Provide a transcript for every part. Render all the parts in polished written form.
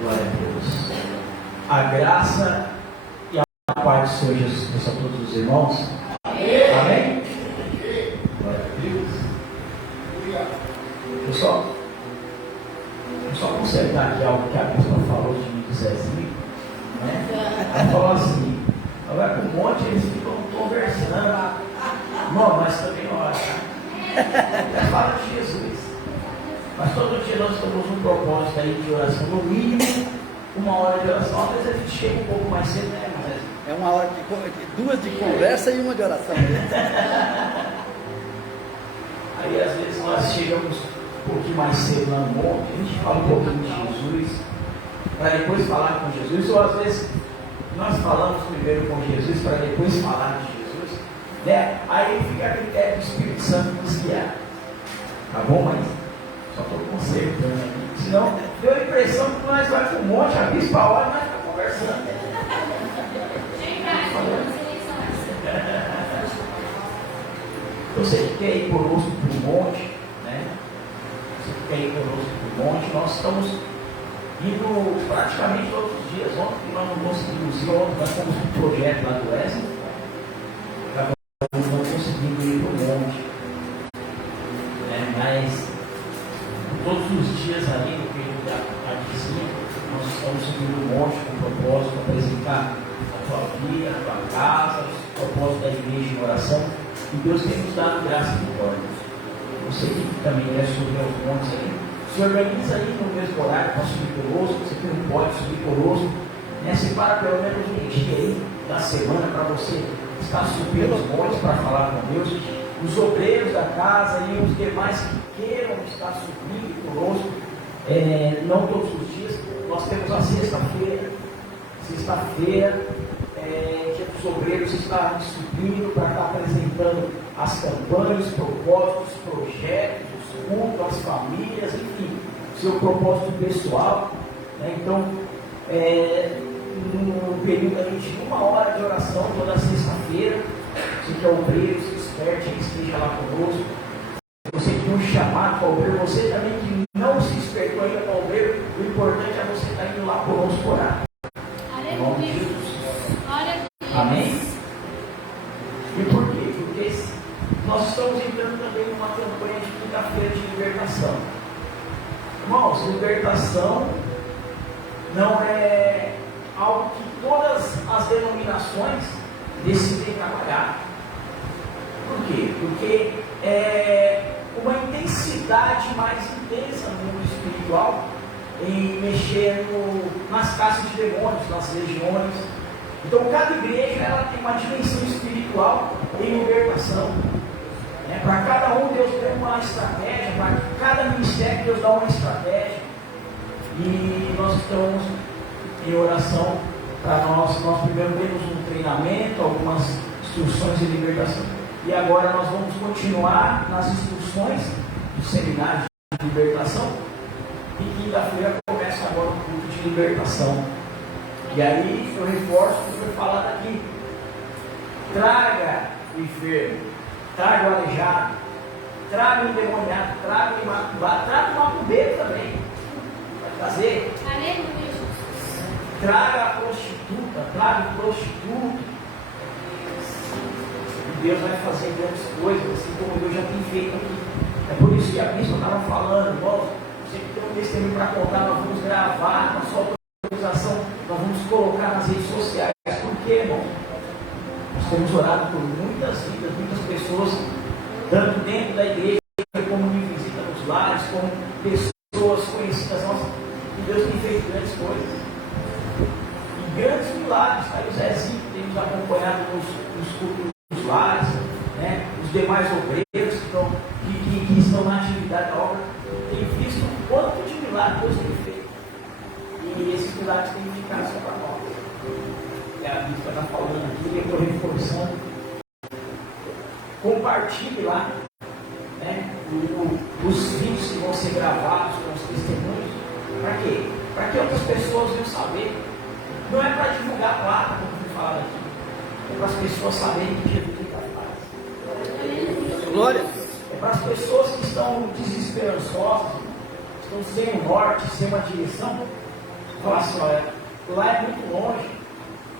Glória a Deus. A graça e a paz do Senhor Jesus Cristo a todos os irmãos. Amém? Amém? Glória a Deus. Pessoal, só consertar aqui algo que a bispa falou de mim do Zezinho, né? Ela falou assim: vai para um monte, eles ficam conversando. Irmão, mas também ora. Já fala de Jesus. Mas todo dia nós temos um propósito aí de oração, no mínimo 1 hora de oração. Às vezes a gente chega um pouco mais cedo, né? Mas é 1 hora de 2 de conversa e 1 de oração. Aí às vezes nós chegamos um pouquinho mais cedo lá no monte, a gente fala um pouquinho de Jesus, para depois falar com Jesus, ou às vezes nós falamos primeiro com Jesus para depois falar de Jesus, né? Aí fica a critério do Espírito Santo nos guiar, tá bom? Mas só estou consertando aqui, senão deu a impressão que nós vamos para o monte, a bispa olha e nós estamos conversando. Você que quer ir conosco para o monte, né? Você que quer ir conosco para o monte, nós estamos indo praticamente todos os dias. Ontem nós não conseguimos ir, ontem nós fomos para um projeto lá do Wesley, não conseguimos ir para o monte, né? Mas todos os dias ali no período da vizinha, nós estamos subindo o monte com o propósito de apresentar a tua vida, a tua casa, o propósito da igreja em oração. E Deus tem nos dado graça e vitória. Você que também quer subir aos montes aí, se organiza aí no mesmo horário para subir conosco. Você que não pode subir conosco, né? Separa pelo menos um dia aí da semana para você estar subindo os montes para falar com Deus. Os obreiros da casa e os demais que queiram estar subindo conosco, não todos os dias. Nós temos a sexta-feira, que os obreiros estão subindo para estar apresentando as campanhas, os propósitos, os projetos, os cultos, as famílias, enfim, seu propósito pessoal, né? Então, no período ali de 1 hora de oração toda sexta-feira, você que é obreiro, se desperte, esteja lá conosco. Você que tem um chamado para obreiro, você também que não se despertou ainda para obreiro, o importante é você estar indo lá conosco orar. Em nome de Jesus. Amém? E por quê? Porque nós estamos entrando também numa campanha de quinta-feira de libertação. Irmãos, libertação não é algo que todas as denominações decidem trabalhar. Por quê? Porque é uma intensidade mais intensa no mundo espiritual em mexer nas casas de demônios, nas legiões. Então, cada igreja ela tem uma dimensão espiritual em libertação. Para cada um, Deus tem uma estratégia. Para cada ministério, Deus dá uma estratégia. E nós estamos em oração para nós. Nós primeiro temos um treinamento, algumas instruções de libertação. E agora nós vamos continuar nas instruções do seminário de libertação. E quinta-feira começa agora o culto de libertação. E aí eu reforço o que foi falado aqui. Traga o enfermo, traga o aleijado, traga o endemoniado, traga o imaculado, traga o macumbeiro também. Vai trazer. Traga a prostituta, traga o prostituto. E Deus vai fazer grandes coisas, assim como Deus já tem feito aqui. É por isso que a bispa estava falando, irmãos, você que tem um testemunho para contar, nós vamos gravar na sua autorização, nós vamos colocar nas redes sociais. Por quê, irmão? Nós temos orado por muitas vidas, muitas pessoas, tanto dentro da igreja, como de visita nos lares, como pessoas conhecidas nossas, e Deus tem feito grandes coisas. E grandes milagres. Aí o Zezinho que tem nos acompanhado nos cultos dos lares, né? Os demais obreiros que estão na atividade da obra, tem visto o quanto de milagres Deus tem feito. E esses milagres têm ficado só para nós. A Bíblia está falando aqui, eu estou reforçando. Compartilhe lá, né, os vídeos que vão ser gravados com os testemunhos. Para quê? Para que outras pessoas venham saber. Não é para divulgar a placa, como foi falado aqui. É para as pessoas saberem que Jesus é capaz. Glória! É para as pessoas que estão desesperadas. esperançosos, estão sem um norte, sem uma direção, fala assim, olha, lá é muito longe,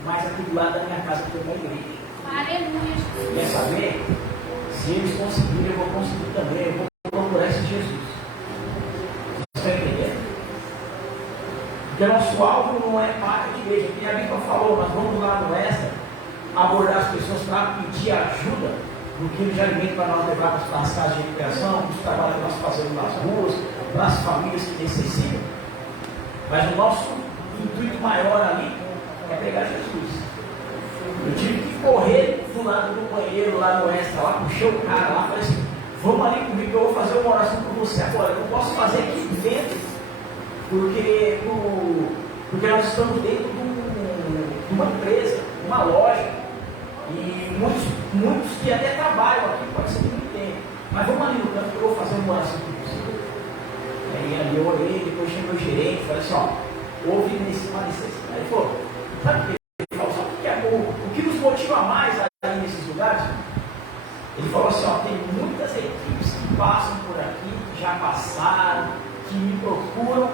mas aqui do lado da minha casa tem uma igreja. Aleluia. Quer saber? Se eles conseguirem, eu vou conseguir também. Eu vou procurar esse Jesus. Você está entendendo? Porque nosso alvo não é para a igreja. Como a Bíblia falou, nós vamos lá no Extra abordar as pessoas para pedir ajuda no quilo de alimento para nós levar para as casas de recreação, para os trabalhos que nós fazemos nas ruas, para as famílias que necessitam. Mas o nosso intuito maior ali é pregar Jesus. Eu tive que correr do lado do banheiro lá no Extra, lá, puxei o cara lá, falei assim, vamos ali comigo que eu vou fazer uma oração por você agora. Eu não posso fazer aqui dentro, porque nós estamos dentro de uma empresa, uma loja, e muitos que até trabalham aqui, pode ser que não entendam. Mas vamos ali no canto que eu vou fazer uma oração por você. Aí ali eu orei, depois chamei o gerente, falei assim, ó, houve uma necessidade. Aí ele falou, sabe o que? O que nos motiva mais aí nesses lugares? Ele falou assim, ó, tem muitas equipes que passam por aqui, que já passaram, que me procuram,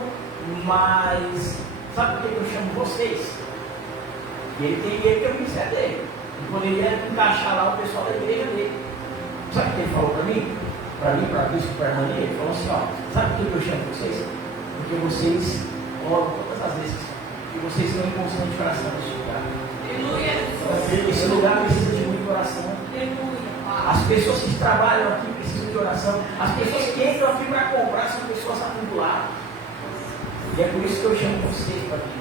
mas sabe por que eu chamo vocês? E ele tem o ministério dele. Ele poderia encaixar lá o pessoal da igreja dele. Sabe o que ele falou para mim? Para Cristo, para a irmã dele? Ele falou assim, ó, sabe por que eu chamo vocês? Porque vocês oram todas as vezes, e vocês estão em constante oração nesse lugar. Esse lugar precisa de muita oração. As pessoas que trabalham aqui precisam de oração. As pessoas que entram aqui para comprar são pessoas atribuladas. E é por isso que eu chamo vocês para aqui.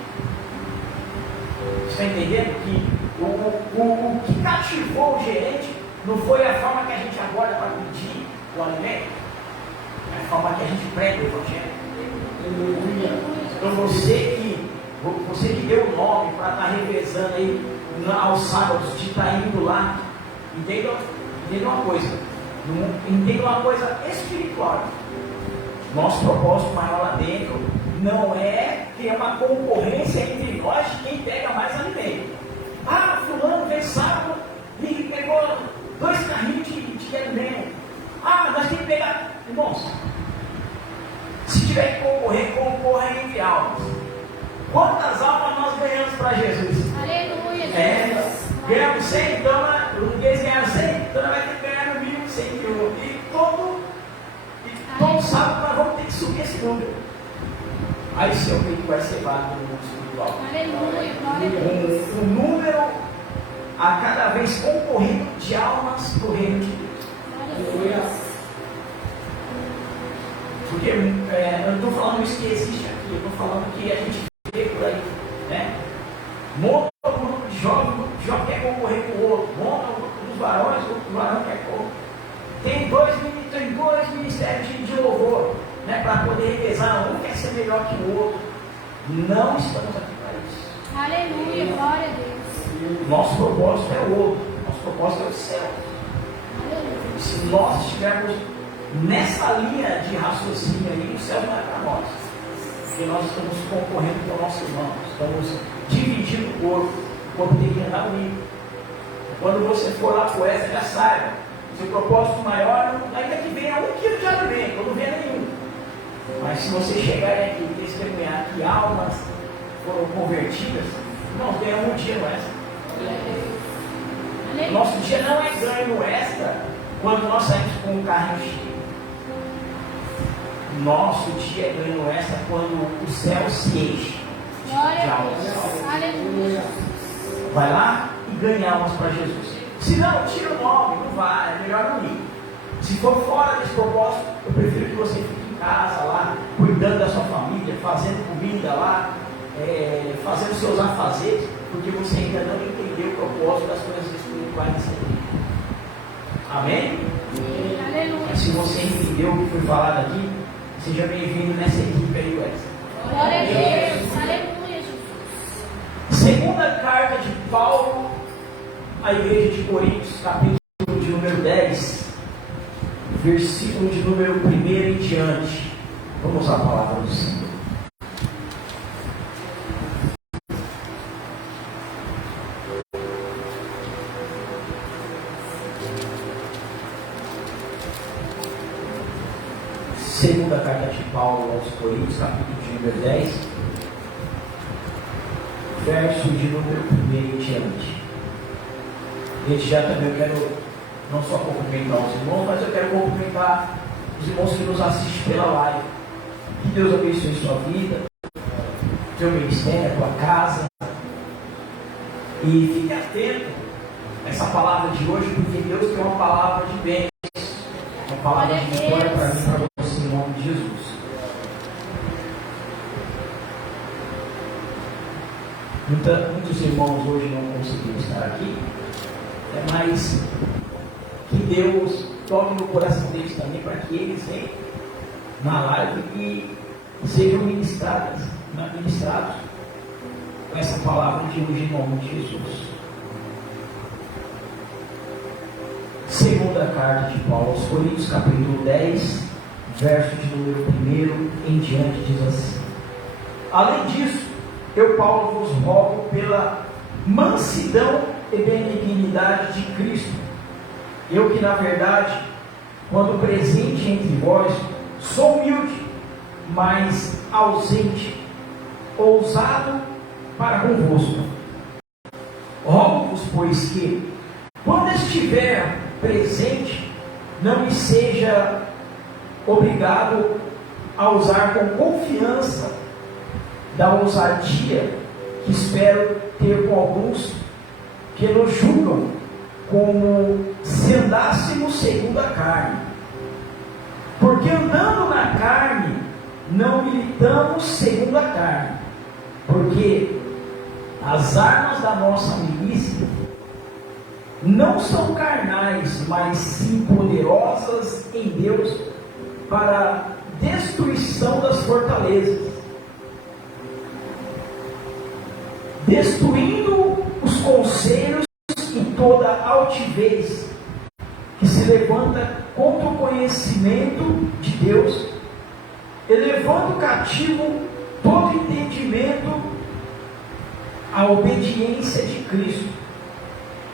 Você está entendendo que o que cativou o gerente não foi a forma que a gente aborda para pedir o alimento, é a forma que a gente prega o evangelho. Então você que deu o nome para estar revezando aí aos sábados, de estar indo lá, entenda uma coisa espiritual. Nosso propósito maior lá dentro não é criar uma concorrência entre nós de quem pega mais alimento. Ah, fulano veio sábado e pegou 2 carrinhos de alimento. Ah, nós temos que pegar. Irmãos, se tiver que concorrer, concorra entre almas. Quantas almas nós ganhamos para Jesus? Aleluia. Ganhamos 100, então eles ganharam 100, então nós vamos ter que ganhar no mínimo 100 mil. E todo sábado nós vamos ter que subir esse número. Aí sim é o que vai ser válido no mundo espiritual. Aleluia, glória a Deus. Um número a cada vez concorrido de almas do reino de Deus. Aleluia. Porque eu não estou falando isso que existe aqui, eu estou falando que a gente vê por aí, né? Monta um grupo de jovens, o grupo de jovens quer concorrer com o outro, monta um grupo dos varões, o grupo dos varões quer concorrer. Tem dois ministérios de louvor, né, para poder revezar, um quer ser melhor que o outro. Não estamos aqui para isso. Aleluia, glória a Deus. Nosso propósito é o outro, nosso propósito é o céu. Aleluia. Se nós estivermos nessa linha de raciocínio aí, o céu não é para nós. Porque nós estamos concorrendo com o nosso irmão, estamos dividindo o corpo tem que andar unido. Quando você for lá para o Extra, já saiba, seu propósito maior, ainda que venha 1 quilo de alimento, ou não venha nenhum. Mas se você chegar aqui e testemunhar que almas foram convertidas, nós ganhamos um dia no Extra. Nosso dia não é ganho no Extra quando nós saímos com um carro cheio. Nosso dia é ganho no Extra quando o céu se enche de almas. Aleluia. Vai lá e ganha almas para Jesus. Se não, tira o nome, não vai, é melhor não ir. Se for fora desse propósito, eu prefiro que você fique em casa lá, cuidando da sua família, fazendo comida lá, fazendo seus afazeres, porque você ainda não entendeu o propósito das coisas espirituais dessa vida. Amém? Aleluia. Mas se você entendeu o que foi falado aqui, seja bem-vindo nessa equipe aí do Extra. Glória a Deus. Aleluia, Jesus. Segunda carta de Paulo à igreja de Coríntios, capítulo de número 10, versículo de número 1 em diante. Vamos à palavra do Senhor. Segunda carta de Paulo aos Coríntios, capítulo de número 10, verso de número 1 em diante. Desde já também eu quero não só cumprimentar os irmãos, mas eu quero cumprimentar os irmãos que nos assistem pela live. Que Deus abençoe sua vida, teu ministério, a tua casa. E fique atento a essa palavra de hoje, porque Deus tem uma palavra de bênçãos, uma palavra de vitória para mim e para você, em nome de Jesus. Muitos irmãos hoje não conseguiram estar aqui, mas que Deus toque no coração deles também, para que eles venham na live e sejam ministrados com essa palavra de hoje, em nome de Jesus. Segunda carta de Paulo aos Coríntios, capítulo 10, verso de número 1 em diante, diz assim: além disso, eu, Paulo, vos rogo pela mansidão e benignidade de Cristo, eu que, na verdade, quando presente entre vós, sou humilde, mas ausente, ousado para convosco. Rogo-vos, pois, que, quando estiver presente, não me seja obrigado a usar com confiança da ousadia que espero ter com alguns que nos julgam como se andássemos segundo a carne. Porque andando na carne, não militamos segundo a carne. Porque as armas da nossa milícia não são carnais, mas sim poderosas em Deus para a destruição das fortalezas, destruindo os conselhos e toda altivez que se levanta contra o conhecimento de Deus, elevando cativo todo entendimento à obediência de Cristo,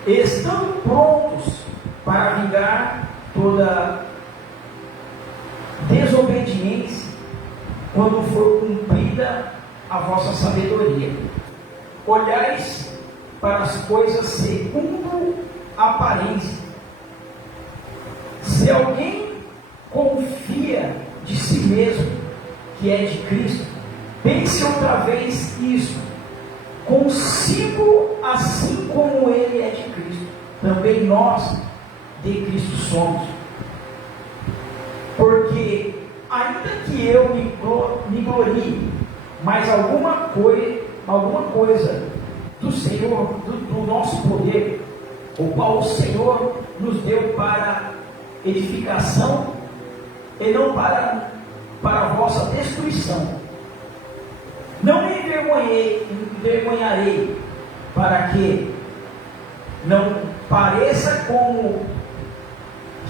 estando prontos para vingar toda desobediência quando for cumprida a vossa sabedoria. Olhais para as coisas segundo a aparência. Se alguém confia de si mesmo que é de Cristo, pense outra vez isso, consigo assim como ele é de Cristo, também nós de Cristo somos. Porque ainda que eu me glorie, mas alguma coisa do Senhor, do nosso poder, o qual o Senhor nos deu para edificação e não para a vossa destruição. Não me envergonharei, para que não pareça como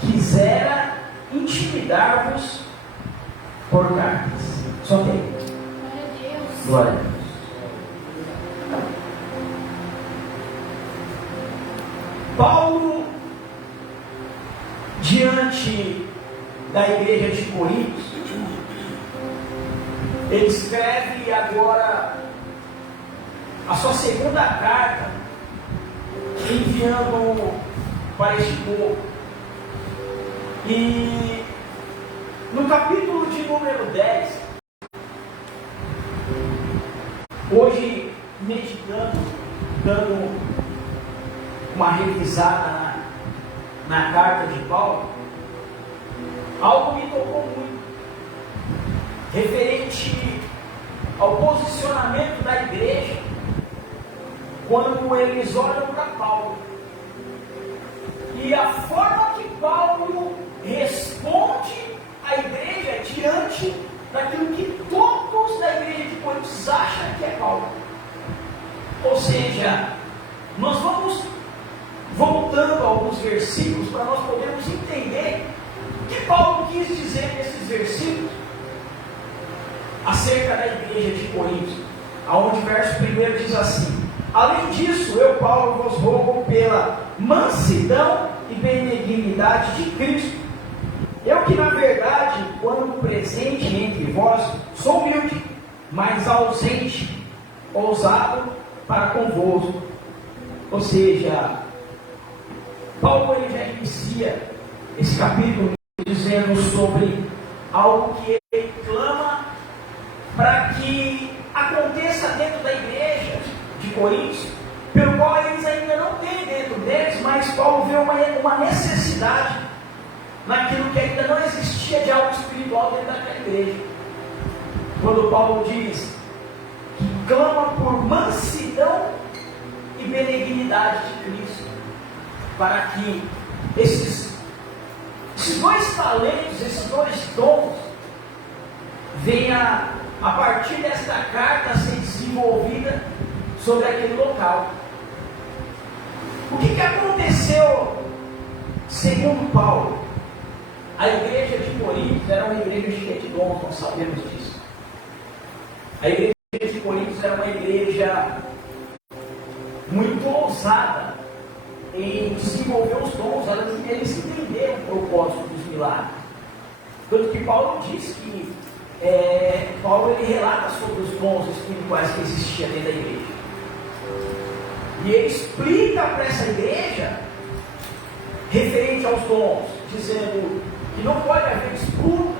quisera intimidar-vos por cartas. Só tem. Glória a Deus. Paulo, diante da igreja de Coríntios, ele escreve agora a sua segunda carta, enviando para este povo. E no capítulo de número 10, hoje meditando, dando uma revisada na carta de Paulo, algo me tocou muito, referente ao posicionamento da igreja, quando eles olham para Paulo, e a forma que Paulo responde à igreja diante daquilo que todos da igreja de Coríntios acham que é Paulo. Ou seja, nós vamos voltando a alguns versículos para nós podermos entender o que Paulo quis dizer nesses versículos acerca da igreja de Coríntios, aonde o verso 1 diz assim: além disso, eu, Paulo, vos rogo pela mansidão e benignidade de Cristo, eu que, na verdade, quando presente vós sou humilde, mas ausente, ousado para convosco. Ou seja, Paulo ele já inicia esse capítulo dizendo sobre algo que ele clama para que aconteça dentro da igreja de Coríntios, pelo qual eles ainda não têm dentro deles, mas Paulo vê uma necessidade naquilo que ainda não existia de algo espiritual dentro daquela igreja. Quando Paulo diz que clama por mansidão e benignidade de Cristo, para que esses dois talentos, esses dois dons, venha a partir desta carta a ser desenvolvida sobre aquele local. O que aconteceu segundo Paulo? A igreja de Coríntios era uma igreja cheia de dons, nós sabemos disso. A igreja de Coríntios era uma igreja muito ousada em desenvolver os dons. Eles entenderam o propósito dos milagres. Tanto que Paulo diz que Paulo ele relata sobre os dons espirituais que existiam dentro da igreja. E ele explica para essa igreja referente aos dons, dizendo que não pode haver disputa,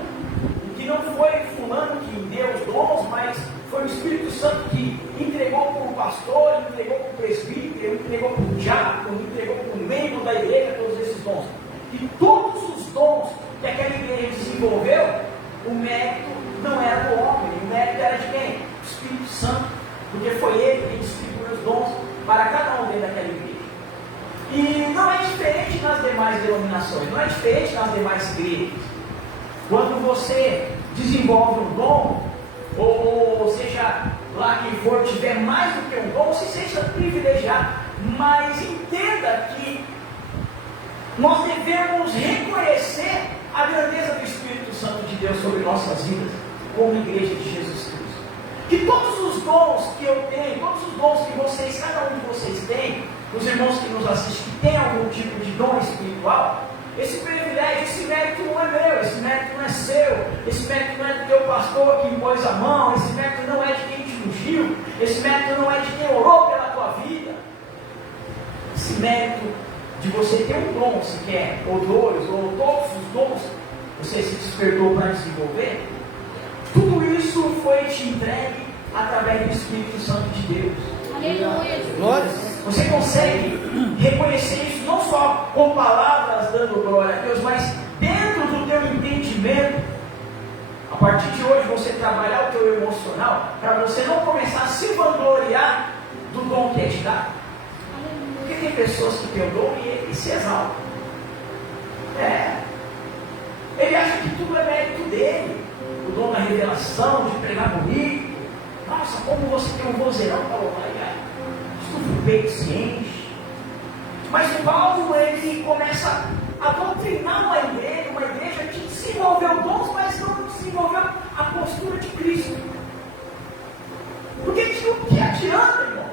e que não foi fulano que deu os dons, mas foi o Espírito Santo que entregou para o pastor, entregou para o presbítero, entregou para o diácono, entregou para o membro da igreja todos esses dons. E todos os dons que aquela igreja desenvolveu, o mérito não era do homem, o mérito era de quem? Do Espírito Santo, porque foi ele que distribuiu os dons para cada um dentro daquela igreja. E não é diferente nas demais denominações, não é diferente nas demais igrejas. Quando você desenvolve um dom, ou seja, lá quem for tiver mais do que um dom, se seja privilegiado, mas entenda que nós devemos reconhecer a grandeza do Espírito Santo de Deus sobre nossas vidas, como igreja de Jesus Cristo. Que todos os dons que eu tenho, todos os dons que vocês, cada um de vocês tem, os irmãos que nos assistem, que tem algum tipo de dom espiritual, esse privilégio, esse mérito não é meu, esse mérito não é seu, esse mérito não é do teu pastor que impôs a mão, esse mérito não é de quem te ungiu, esse mérito não é de quem orou pela tua vida. Esse mérito de você ter um dom, se quer, ou dois, ou todos os dons, você se despertou para desenvolver, tudo isso foi te entregue através do Espírito Santo de Deus. Aleluia. Glória. Você consegue reconhecer isso não só com palavras dando glória a Deus, mas dentro do teu entendimento. A partir de hoje você trabalhar o teu emocional para você não começar a se vangloriar do dom que é te dado. Porque tem pessoas que têm o dom e ele se exalta. Ele acha que tudo é mérito dele. O dom da revelação, de pregar bonito. Nossa, como você tem um vozeirão para louvar, o peito se enche. Mas Paulo ele começa a doutrinar uma igreja que desenvolveu dons, mas não desenvolveu a postura de Cristo. Porque o que adianta, irmão?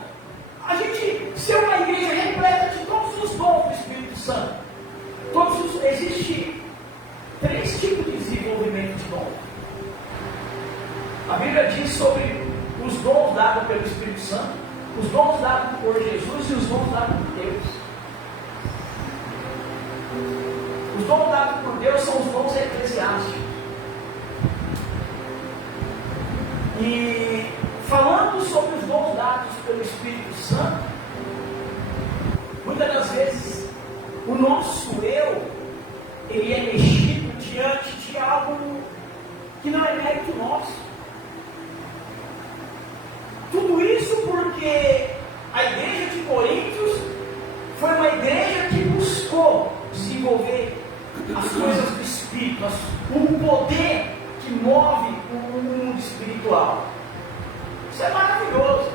A gente ser uma igreja repleta de todos os dons do Espírito Santo. Existem 3 tipos de desenvolvimento de dons. A Bíblia diz sobre os dons dados pelo Espírito Santo, os dons dados por Jesus e os dons dados por Deus. Os dons dados por Deus são os dons eclesiásticos. E falando sobre os dons dados pelo Espírito Santo, muitas das vezes o nosso eu, ele é mexido diante de algo que não é mérito nosso. Tudo isso porque a igreja de Coríntios foi uma igreja que buscou desenvolver as coisas do Espírito, o poder que move o mundo espiritual. Isso é maravilhoso.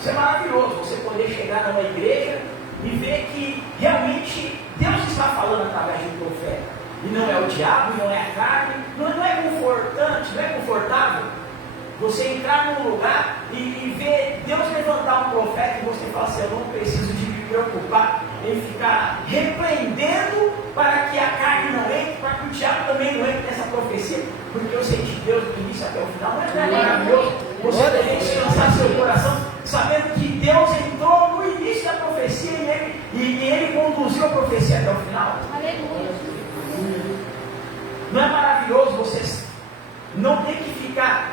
Isso é maravilhoso, você poder chegar numa igreja e ver que realmente Deus está falando através de um profeta. E não é o diabo, não é a carne, não é confortante, não é confortável você entrar num lugar e ver Deus levantar um profeta e você falar assim: eu não preciso de me preocupar em ficar repreendendo para que a carne não entre, para que o diabo também não entre nessa profecia. Porque eu senti Deus do início até o final. Não é maravilhoso você poder descansar seu coração, sabendo que Deus entrou no início da profecia e Ele conduziu a profecia até o final? Aleluia. Não é maravilhoso você não ter que ficar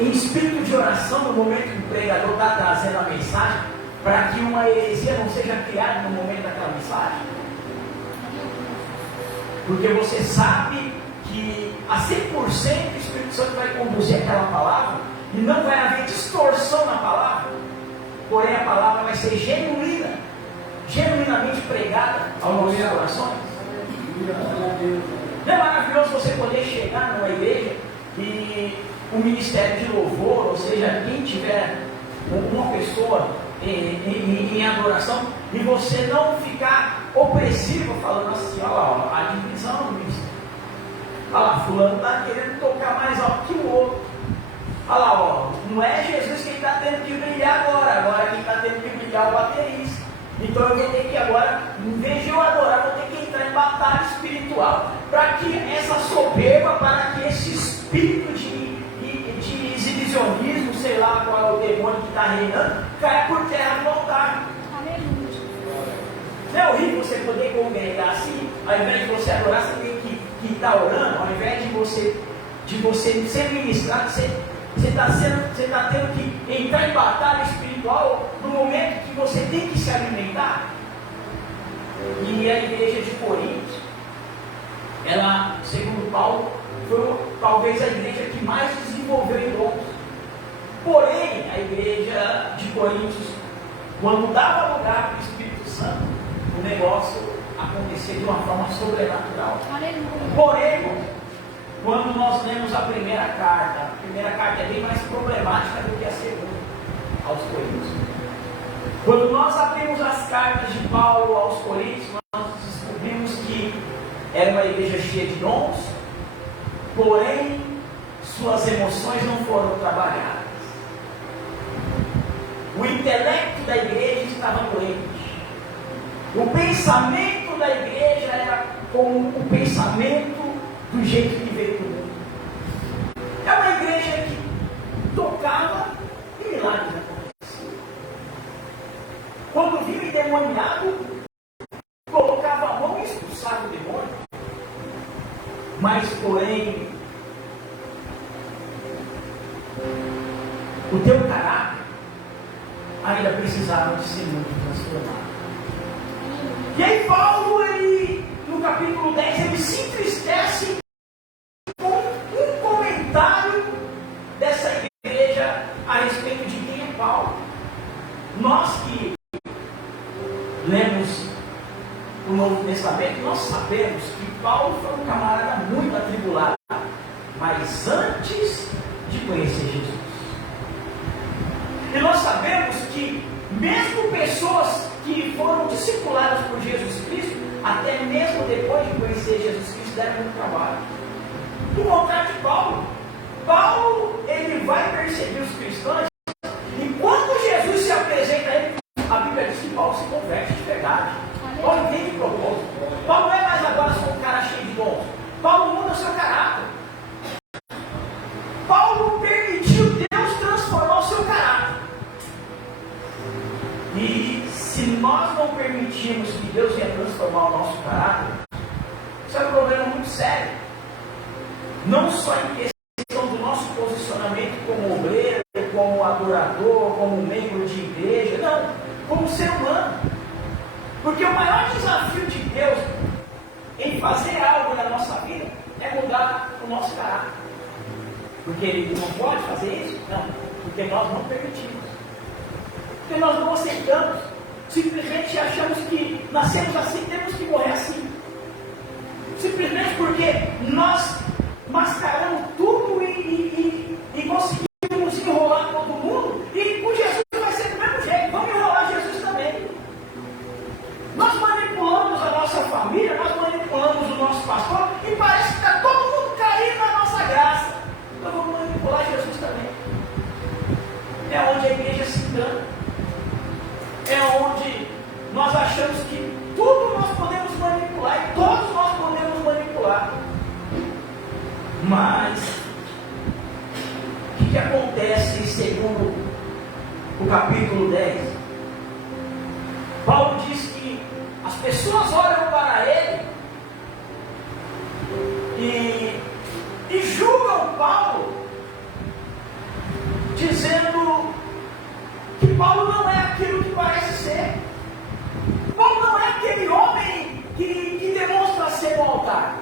em espírito de oração no momento que o pregador está trazendo a mensagem, para que uma heresia não seja criada no momento daquela mensagem? Porque você sabe que a 100% o Espírito Santo vai conduzir aquela palavra e não vai haver distorção na palavra, porém a palavra vai ser genuinamente pregada aos nossos corações. Não é maravilhoso você poder chegar numa igreja e o ministério de louvor, ou seja, quem tiver uma pessoa em adoração, e você não ficar opressivo falando assim, olha lá, a divisão do ministério. Olha lá, fulano está querendo tocar mais alto que o outro. Olha lá, ó, não é Jesus quem está tendo que brilhar agora quem está tendo que brilhar é o baterista. Então eu vou ter que agora, em vez de eu adorar, vou ter que entrar em batalha espiritual, para que essa soberba, para que esse espírito de exibicionismo, sei lá qual é o demônio que está reinando, caia por terra no altar. Aleluia. Não é horrível você poder congregar assim, ao invés de você adorar, você tem que estar orando, ao invés de você ser ministrado, você está tendo que entrar em batalha espiritual no momento que você tem que se alimentar. E a igreja de Corinto, ela, segundo Paulo, foi talvez a igreja que mais desenvolveu em dons. Porém, a igreja de Coríntios, quando dava lugar para o Espírito Santo, o negócio acontecia de uma forma sobrenatural. Aleluia. Porém, quando nós lemos a primeira carta é bem mais problemática do que a segunda aos Coríntios. Quando nós abrimos as cartas de Paulo aos Coríntios, nós descobrimos que era uma igreja cheia de dons, porém suas emoções não foram trabalhadas. O intelecto da igreja estava doente. O pensamento da igreja era como o pensamento do jeito que veio do mundo. É uma igreja que tocava e milagres aconteciam. Quando via o endemoniado, colocava a mão e expulsava o demônio. Mas, porém, o teu caráter ainda precisava de ser muito transformado. E aí Paulo, no capítulo 10, ele se entristece com um comentário dessa igreja a respeito de quem é Paulo. Nós que lemos o Novo Testamento, nós sabemos que Paulo foi um camarada muito atribulado, mas antes de conhecer Jesus. E nós sabemos que mesmo pessoas que foram discipuladas por Jesus Cristo, até mesmo depois de conhecer Jesus Cristo, deram muito trabalho. Do contrário de Paulo, ele vai perseguir os cristãos, e quando Jesus se apresenta a ele, a Bíblia diz que Paulo se converte de verdade. Paulo entende o propósito. Paulo não é mais agora só um cara cheio de dons. Paulo muda o seu caráter. Paulo permitiu Deus transformar o seu caráter. E se nós não permitirmos que Deus venha transformar o nosso caráter, isso é um problema muito sério. Não só em questão do nosso posicionamento como obreiro, como adorador, como membro de igreja, não, como ser humano. Porque o maior desafio de Deus em fazer algo na nossa vida é mudar o nosso caráter. Porque Ele não pode fazer isso? Não, porque nós não permitimos. Porque nós não aceitamos. Simplesmente achamos que nascemos assim, temos que morrer assim. Simplesmente porque nós mascaramos tudo e conseguimos enrolar todo mundo. E com Jesus vai ser do mesmo jeito. Vamos enrolar Jesus também. Nós manipulamos a nossa família, nós manipulamos o nosso pastor e parece que está todo mundo caindo na nossa graça. Então vamos manipular Jesus também. É onde a igreja se engana. É onde nós achamos que tudo nós podemos manipular e todos nós podemos manipular. pecado. Mas o que acontece segundo o capítulo 10? Paulo diz que as pessoas olham para ele e julgam Paulo, dizendo que Paulo não é aquilo que parece ser. Paulo não é aquele homem que demonstra ser no altar.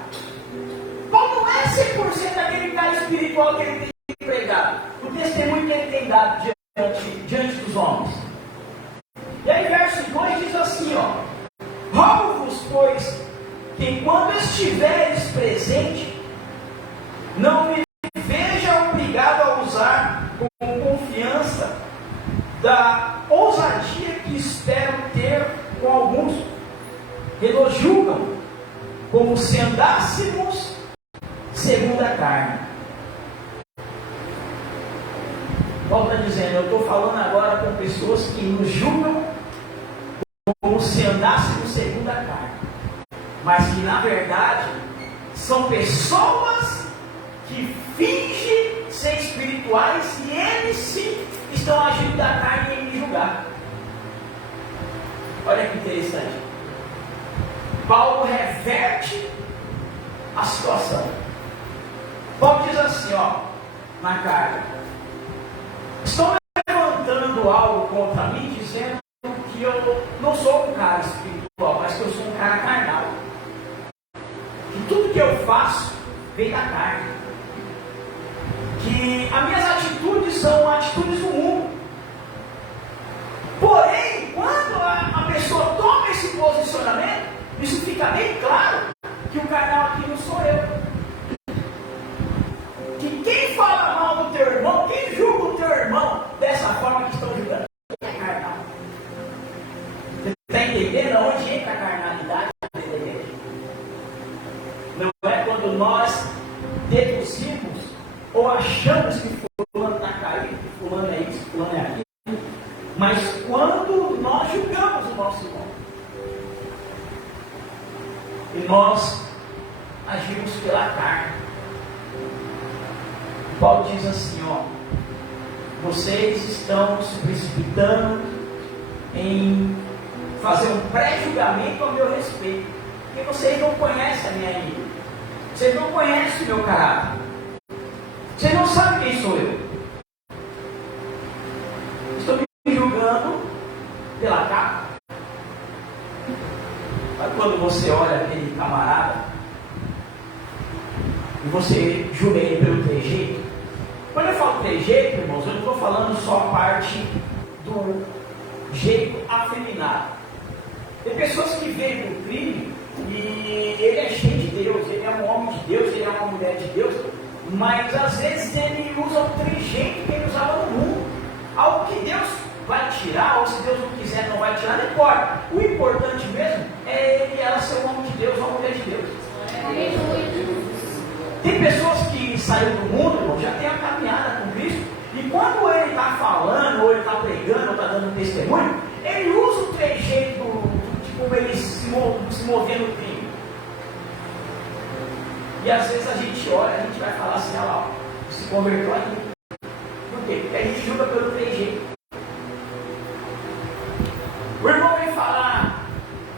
Paulo não é 100% aquele cara espiritual que ele tem pregado, o testemunho que ele tem dado diante dos homens. E aí verso 2 diz assim, rogo-vos, pois, que enquanto estiveres presente, não me veja obrigado a usar com confiança da ousadia que espero ter com alguns, que nos julgam como se andássemos segundo a carne. Paulo está dizendo, eu estou falando agora com pessoas que nos julgam como se andássemos segundo a carne, mas que na verdade são pessoas que fingem ser espirituais e eles sim estão agindo da carne em me julgar. Olha que interessante. Paulo reverte a situação. Paulo diz assim, na carta: estão levantando algo contra mim, dizendo que eu não sou um cara espiritual, mas que eu sou um cara carnal. Que tudo que eu faço vem da carne. Que as minhas atitudes são atitudes do mundo. Porém, quando a pessoa toma esse posicionamento, isso fica bem claro que o carnal aqui não sou eu. Que quem fala mal do teu irmão, quem julga o teu irmão dessa forma que estão julgando, é carnal. Você está entendendo onde entra a carnalidade da igreja? Não é quando nós deduzimos ou achamos que fulano está caído, que fulano é isso, fulano é aquilo, mas quando nós julgamos o nosso irmão e nós agimos pela carne. Paulo diz assim, vocês estão se precipitando em fazer um pré-julgamento ao meu respeito, porque vocês não conhecem a minha índole, vocês não conhecem o meu caráter, vocês não sabem quem sou eu. Estou me julgando pela capa. Sabe quando você olha aquele camarada e você julga ele pelo trejeito? Quando eu falo trejeito, irmãos, eu não estou falando só a parte do jeito afeminado. Tem pessoas que veem para o crime e ele é cheio de Deus, ele é um homem de Deus, ele é uma mulher de Deus, mas às vezes ele usa o trejeito que ele usava no mundo. Algo que Deus vai tirar, ou se Deus não quiser não vai tirar, não importa. O importante mesmo é ele e ela ser um homem de Deus, uma mulher de Deus. Tem pessoas que saíram do mundo, irmão, já tem a caminhada com Cristo, e quando ele está falando, ou ele está pregando, ou está dando testemunho, ele usa o trejeito de como ele se mover no crime. E às vezes a gente olha, a gente vai falar assim, olha lá, se converteu aí. Por quê? Porque a gente julga pelo trejeito. O irmão vem falar,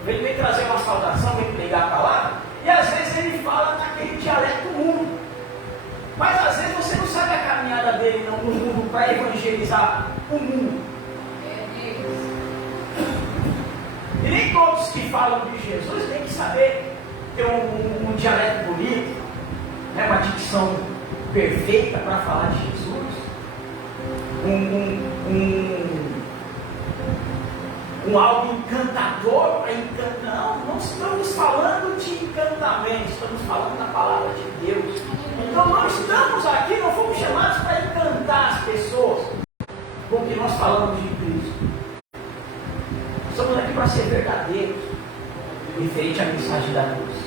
vem trazer uma saudação, vem pregar a palavra, e às vezes ele fala naquele dialeto do mundo. Mas às vezes você não sabe a caminhada dele no mundo para evangelizar o mundo. E nem todos que falam de Jesus têm que saber ter um dialeto bonito, né, uma dicção perfeita para falar de Jesus, algo encantador para encantar. Não estamos falando de encantamento, estamos falando da palavra de Deus. Então não estamos aqui, não fomos chamados para encantar as pessoas com o que nós falamos de Cristo. Estamos aqui para ser verdadeiros, referente à mensagem da cruz.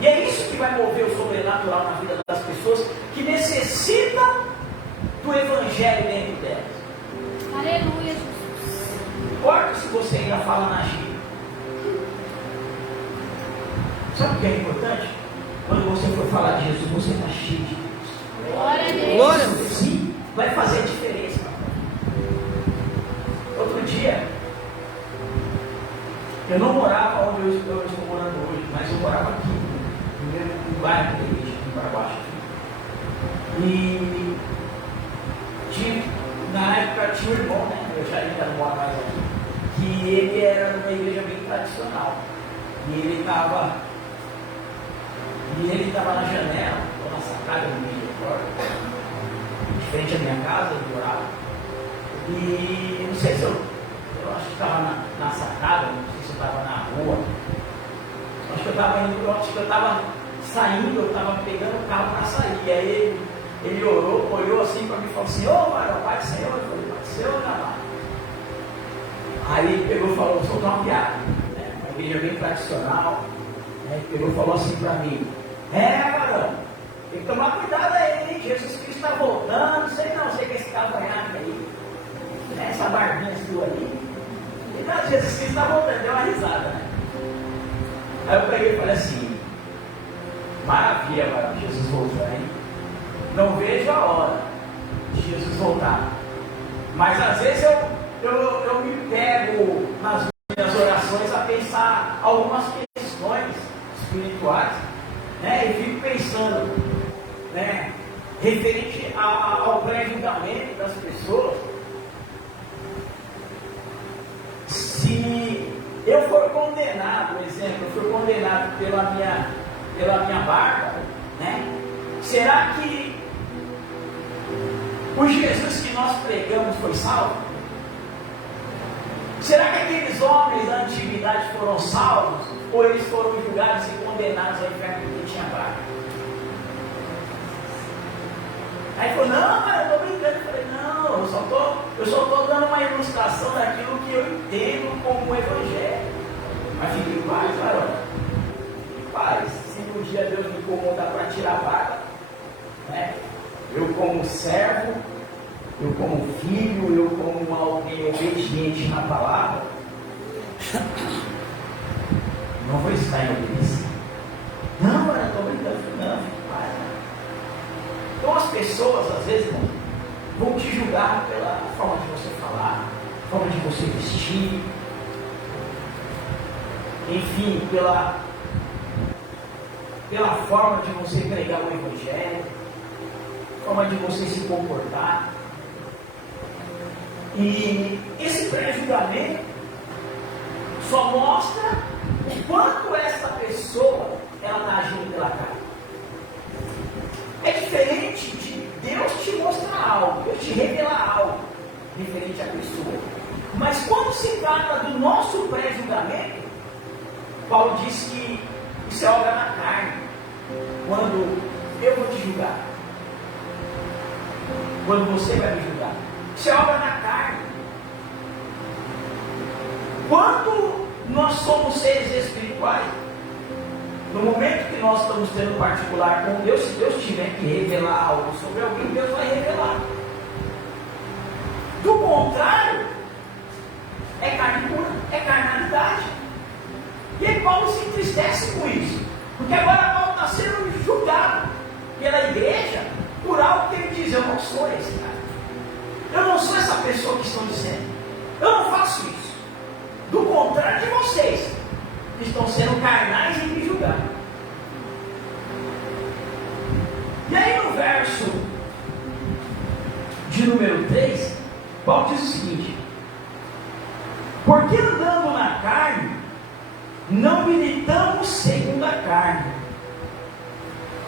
E é isso que vai mover o sobrenatural na vida das pessoas que necessitam do Evangelho dentro delas. Aleluia, Jesus. Não importa se você ainda fala na gíria. Sabe o que é importante? falar de Jesus, você está cheio de Deus. Glória a Deus. Glória a Deus. Sim, vai fazer diferença. Outro dia, eu não morava onde eu estou morando hoje, mas eu morava aqui, no bairro da igreja, aqui para baixo. E na época tinha um irmão, né? Eu já ainda não moro mais aqui, que ele era numa igreja bem tradicional. E ele estava na janela, ou na sacada, no meio da porta, de frente à minha casa, eu morava. E não sei se eu acho que estava na sacada, não sei se eu estava na rua. Acho que eu estava saindo, eu estava pegando o carro para sair. E aí ele olhou assim para mim e falou assim: ô varão, Pai do Senhor. Eu falei: Pai do Senhor, não. Aí ele pegou e falou: soltou uma piada, né? Uma igreja bem tradicional. Né? Ele pegou e falou assim para mim: varão, tem que tomar cuidado aí, hein? Jesus Cristo está voltando, não sei que esse cavanhaque aí, né? Essa barbinha sua aí. E não, Jesus Cristo está voltando, deu uma risada, né? Aí eu peguei e falei assim: maravilha, varão, Jesus voltou, hein? Não vejo a hora de Jesus voltar. Mas às vezes eu me pego nas minhas orações a pensar algumas questões espirituais, né? E fico pensando, né? Referente ao pré-julgamento das pessoas. Se eu for condenado, por exemplo, eu for condenado pela minha barba, né? Será que o Jesus que nós pregamos foi salvo? Será que aqueles homens da antiguidade foram salvos? Ou eles foram julgados e condenados ao inferno porque tinha barba? Aí falou: não, mas eu estou brincando. Eu falei: não, eu só estou dando uma ilustração daquilo que eu entendo como o Evangelho. Mas fique em paz, varão. Fique em paz. Se um dia Deus me incomodar para tirar a barba, né? Eu como servo, eu como filho, eu como alguém obediente na palavra, não vou estar em obediência. Não, eu estou brincando. Não, fique em paz. Então as pessoas, às vezes, vão te julgar pela forma de você falar, forma de você vestir, enfim, pela forma de você pregar o Evangelho, forma de você se comportar. E esse pré-julgamento só mostra o quanto essa pessoa está agindo pela carne. É diferente de Deus te mostrar algo, Deus te revelar algo referente à pessoa. Mas quando se trata do nosso pré-julgamento, Paulo diz que isso é obra na carne. Quando eu vou te julgar, quando você vai me julgar, isso é obra na carne. Quando nós somos seres espirituais, no momento que nós estamos tendo particular com Deus, se Deus tiver que revelar algo sobre alguém, Deus vai revelar. Do contrário, é carne pura, é carnalidade. E aí Paulo se entristece com isso, porque agora Paulo está sendo julgado pela igreja por algo que ele diz: eu não sou esse cara, eu não sou essa pessoa que estão dizendo, eu não faço isso. Do contrário de vocês, que estão sendo carnais em me julgar. E aí no verso de número 3, Paulo diz o seguinte: porque andando na carne, não militamos segundo a carne,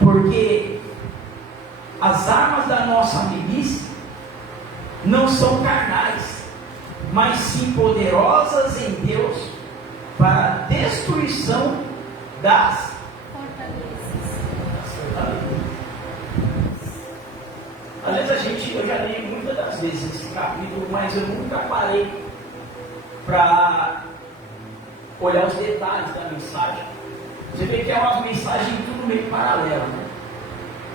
porque as armas da nossa milícia não são carnais, mas sim poderosas em Deus para a destruição das fortalezas. Às vezes eu já li muitas das vezes esse capítulo, mas eu nunca parei para olhar os detalhes da mensagem. Você vê que é uma mensagem tudo meio paralela, né?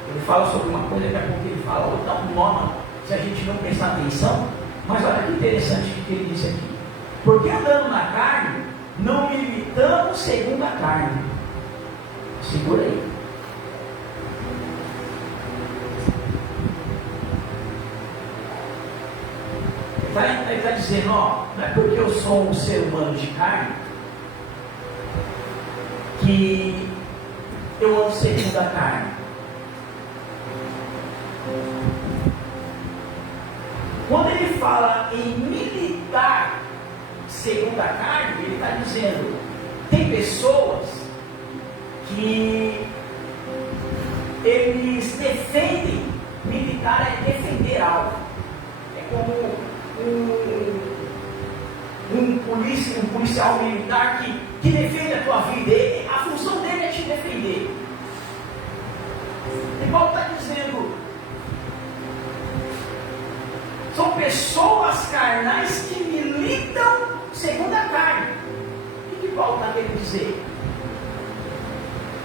Ele fala sobre uma coisa, daqui a pouco ele fala outra, um nome, se a gente não prestar atenção. Mas olha que interessante o que ele disse aqui: porque andando na carne, não militamos segundo a carne. Segura aí. dizendo, ó, não é porque eu sou um ser humano de carne que eu ando segundo a carne. Quando ele fala em militar segundo a carne, ele está dizendo, tem pessoas que eles defendem, militar é defender algo. É como um policial militar que defende a tua vida. A função dele é te defender. E Paulo está dizendo, são pessoas carnais que militam segundo a carne. O que Paulo está querendo dizer?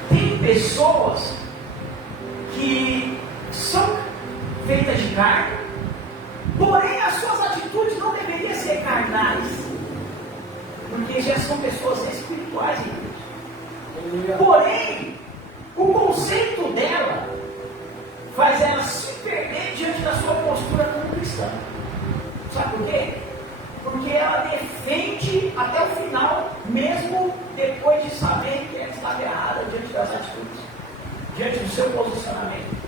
Tem pessoas que são feitas de carne, porém as suas atitudes não deveriam ser carnais, porque já são pessoas espirituais em Deus. Porém, o conceito dela faz ela se perder diante da sua postura como cristã. Sabe por quê? Porque ela defende até o final, mesmo depois de saber que ela estava errada diante das atitudes, diante do seu posicionamento.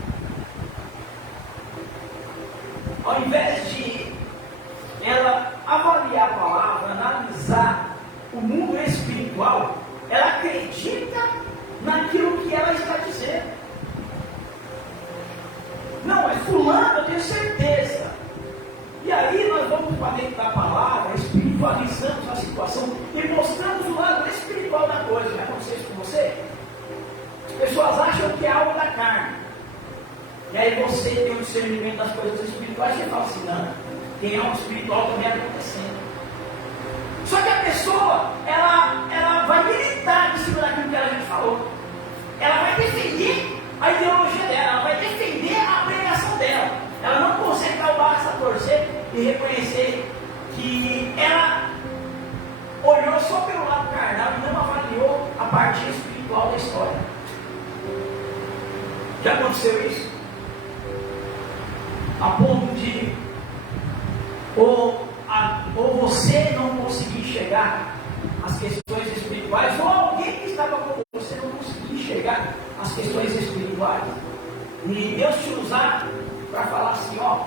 Ao invés de ela avaliar a palavra, analisar o mundo espiritual, ela acredita naquilo que ela está dizendo. Não, é fulano, eu tenho certeza. E aí nós vamos para dentro da palavra, espiritualizamos a situação e mostramos o lado espiritual da coisa. Vai acontecer isso com você? As pessoas acham que é algo da carne. E aí você tem o discernimento das coisas espirituais e fala assim, não, tem algo espiritual também acontecendo. Só que a pessoa, ela vai militar em cima daquilo que ela já falou. Ela vai defender a ideologia dela, ela vai defender a pregação dela. Ela não consegue dar o braço a torcer e reconhecer que ela olhou só pelo lado carnal e não avaliou a parte espiritual da história. Já aconteceu isso? A ponto de ou você não conseguir enxergar as questões espirituais, ou alguém que estava com você não conseguir enxergar as questões espirituais, e Deus te usar para falar assim, ó,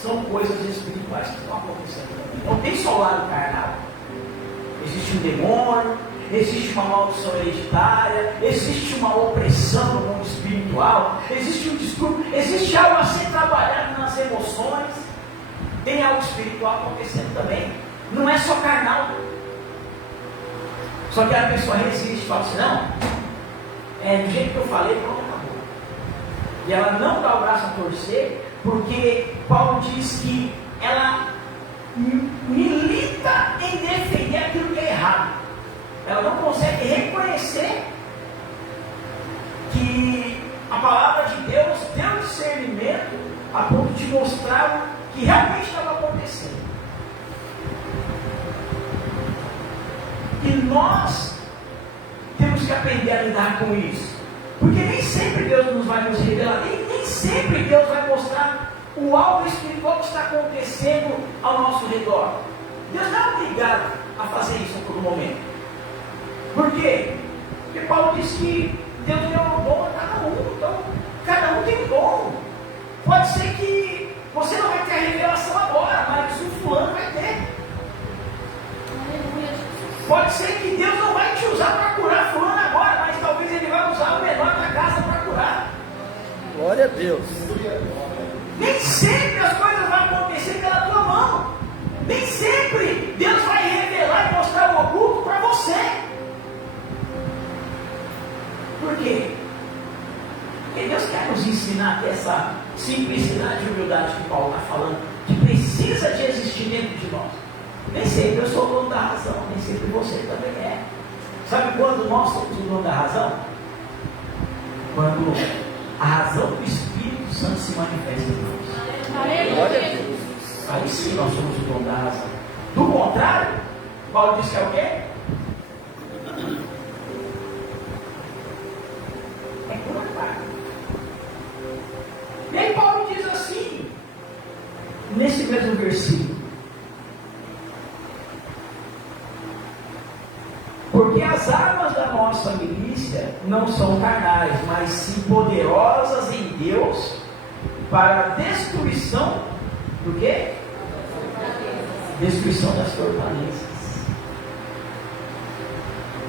são coisas espirituais que estão acontecendo. Não tem só o lado carnal. Existe um demônio, existe uma maldição hereditária, existe uma opressão no mundo espiritual, existe um discurso, existe algo a ser trabalhado nas emoções, tem algo espiritual acontecendo também. Não é só carnal. Só que a pessoa resiste, fala assim, não, do jeito que eu falei, pronto, acabou. E ela não dá o braço a torcer, porque Paulo diz que ela milita em defender aquilo que é errado. Ela não consegue reconhecer que a palavra de Deus deu discernimento a ponto de mostrar o que realmente estava acontecendo. E nós temos que aprender a lidar com isso. Porque nem sempre Deus nos vai nos revelar, nem sempre Deus vai mostrar o algo espiritual que está acontecendo ao nosso redor. Deus não é obrigado a fazer isso a todo momento. Por quê? Porque Paulo diz que Deus deu um dom a cada um. Então, cada um tem um dom. Pode ser que você não vai ter a revelação agora, mas o fulano vai ter. Pode ser que Deus não vai te usar para curar fulano agora, mas talvez Ele vai usar o menor da casa para curar. Glória a Deus. Nem sempre as coisas vão acontecer pela tua mão. Nem sempre Deus vai revelar e mostrar o oculto para você. Por quê? Porque Deus quer nos ensinar que essa simplicidade e humildade que Paulo está falando, que precisa de existir dentro de nós. Nem sempre eu sou o dono da razão, nem sempre você também é. Sabe quando nós somos o dono da razão? Quando a razão do Espírito Santo se manifesta em nós. Glória a Deus. Aí sim nós somos o dono da razão. Do contrário, Paulo diz que é o quê? É por acaso. E aí Paulo diz assim, nesse mesmo versículo, nossa milícia não são carnais, mas sim poderosas em Deus para a destruição do quê? Destruição das fortalezas.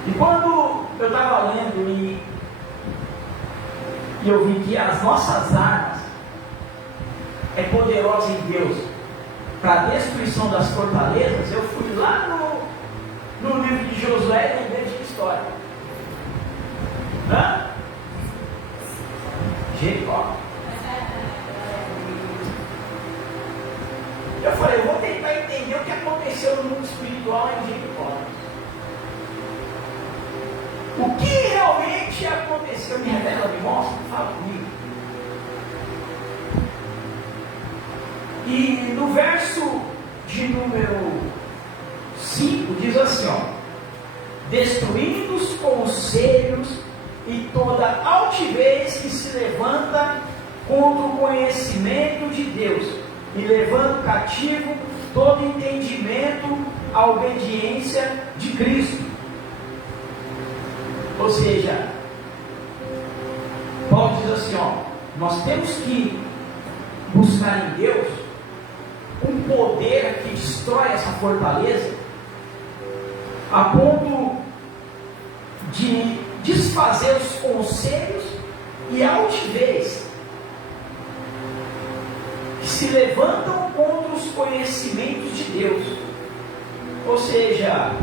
E quando eu estava lendo e eu vi que as nossas armas é poderosa em Deus para a destruição das fortalezas, eu fui lá no livro de Josué e lembrei de que história? Jericó. Eu falei, eu vou tentar entender o que aconteceu no mundo espiritual em Jericó. O que realmente aconteceu? Me revela, me mostra, fala comigo. E no verso de número 5 diz assim, ó: destruindo os conselhos e toda altivez que se levanta contra o conhecimento de Deus, e levando cativo todo entendimento à obediência de Cristo. Ou seja, Paulo diz assim, ó, nós temos que buscar em Deus um poder que destrói essa fortaleza, a ponto de desfazer os conselhos e a altivez que se levantam contra os conhecimentos de Deus. Ou seja,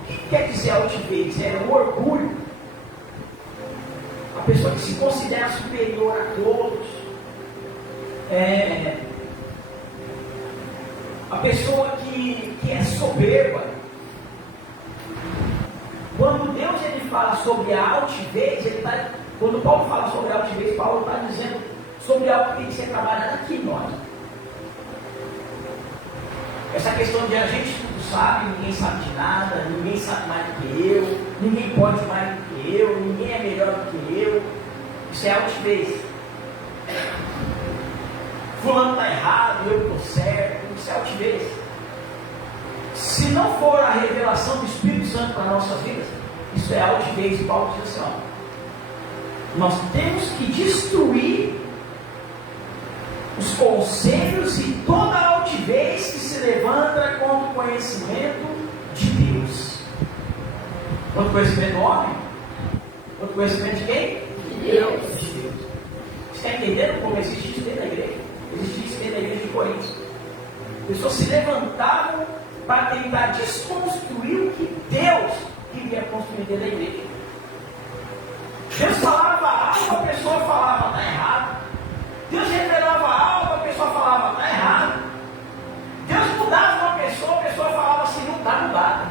o que quer dizer altivez? É o orgulho, a pessoa que se considera superior a todos, a pessoa que é soberba. Quando Deus ele fala sobre a altivez, quando Paulo fala sobre a altivez, Paulo está dizendo sobre algo que tem que ser trabalhado aqui em nós. Essa questão de a gente tudo sabe, ninguém sabe de nada, ninguém sabe mais do que eu, ninguém pode mais do que eu, ninguém é melhor do que eu. Isso é altivez. Fulano está errado, eu estou certo. Isso é altivez. Se não for a revelação do Espírito Santo para nossas vidas, isso é altivez. E Paulo diz assim, ó, nós temos que destruir os conselhos e toda a altivez que se levanta contra o conhecimento de Deus. Contra o conhecimento do homem? Contra o conhecimento de quem? De Deus. Você está entendendo como existe isso dentro da igreja? Existe isso dentro da igreja de Coríntios. Pessoas se levantavam para tentar desconstruir o que Deus queria construir dentro da igreja. Deus falava algo, a pessoa falava, está errado. Deus revelava algo, a pessoa falava, está errado. Deus mudava uma pessoa, a pessoa falava assim, não está mudado.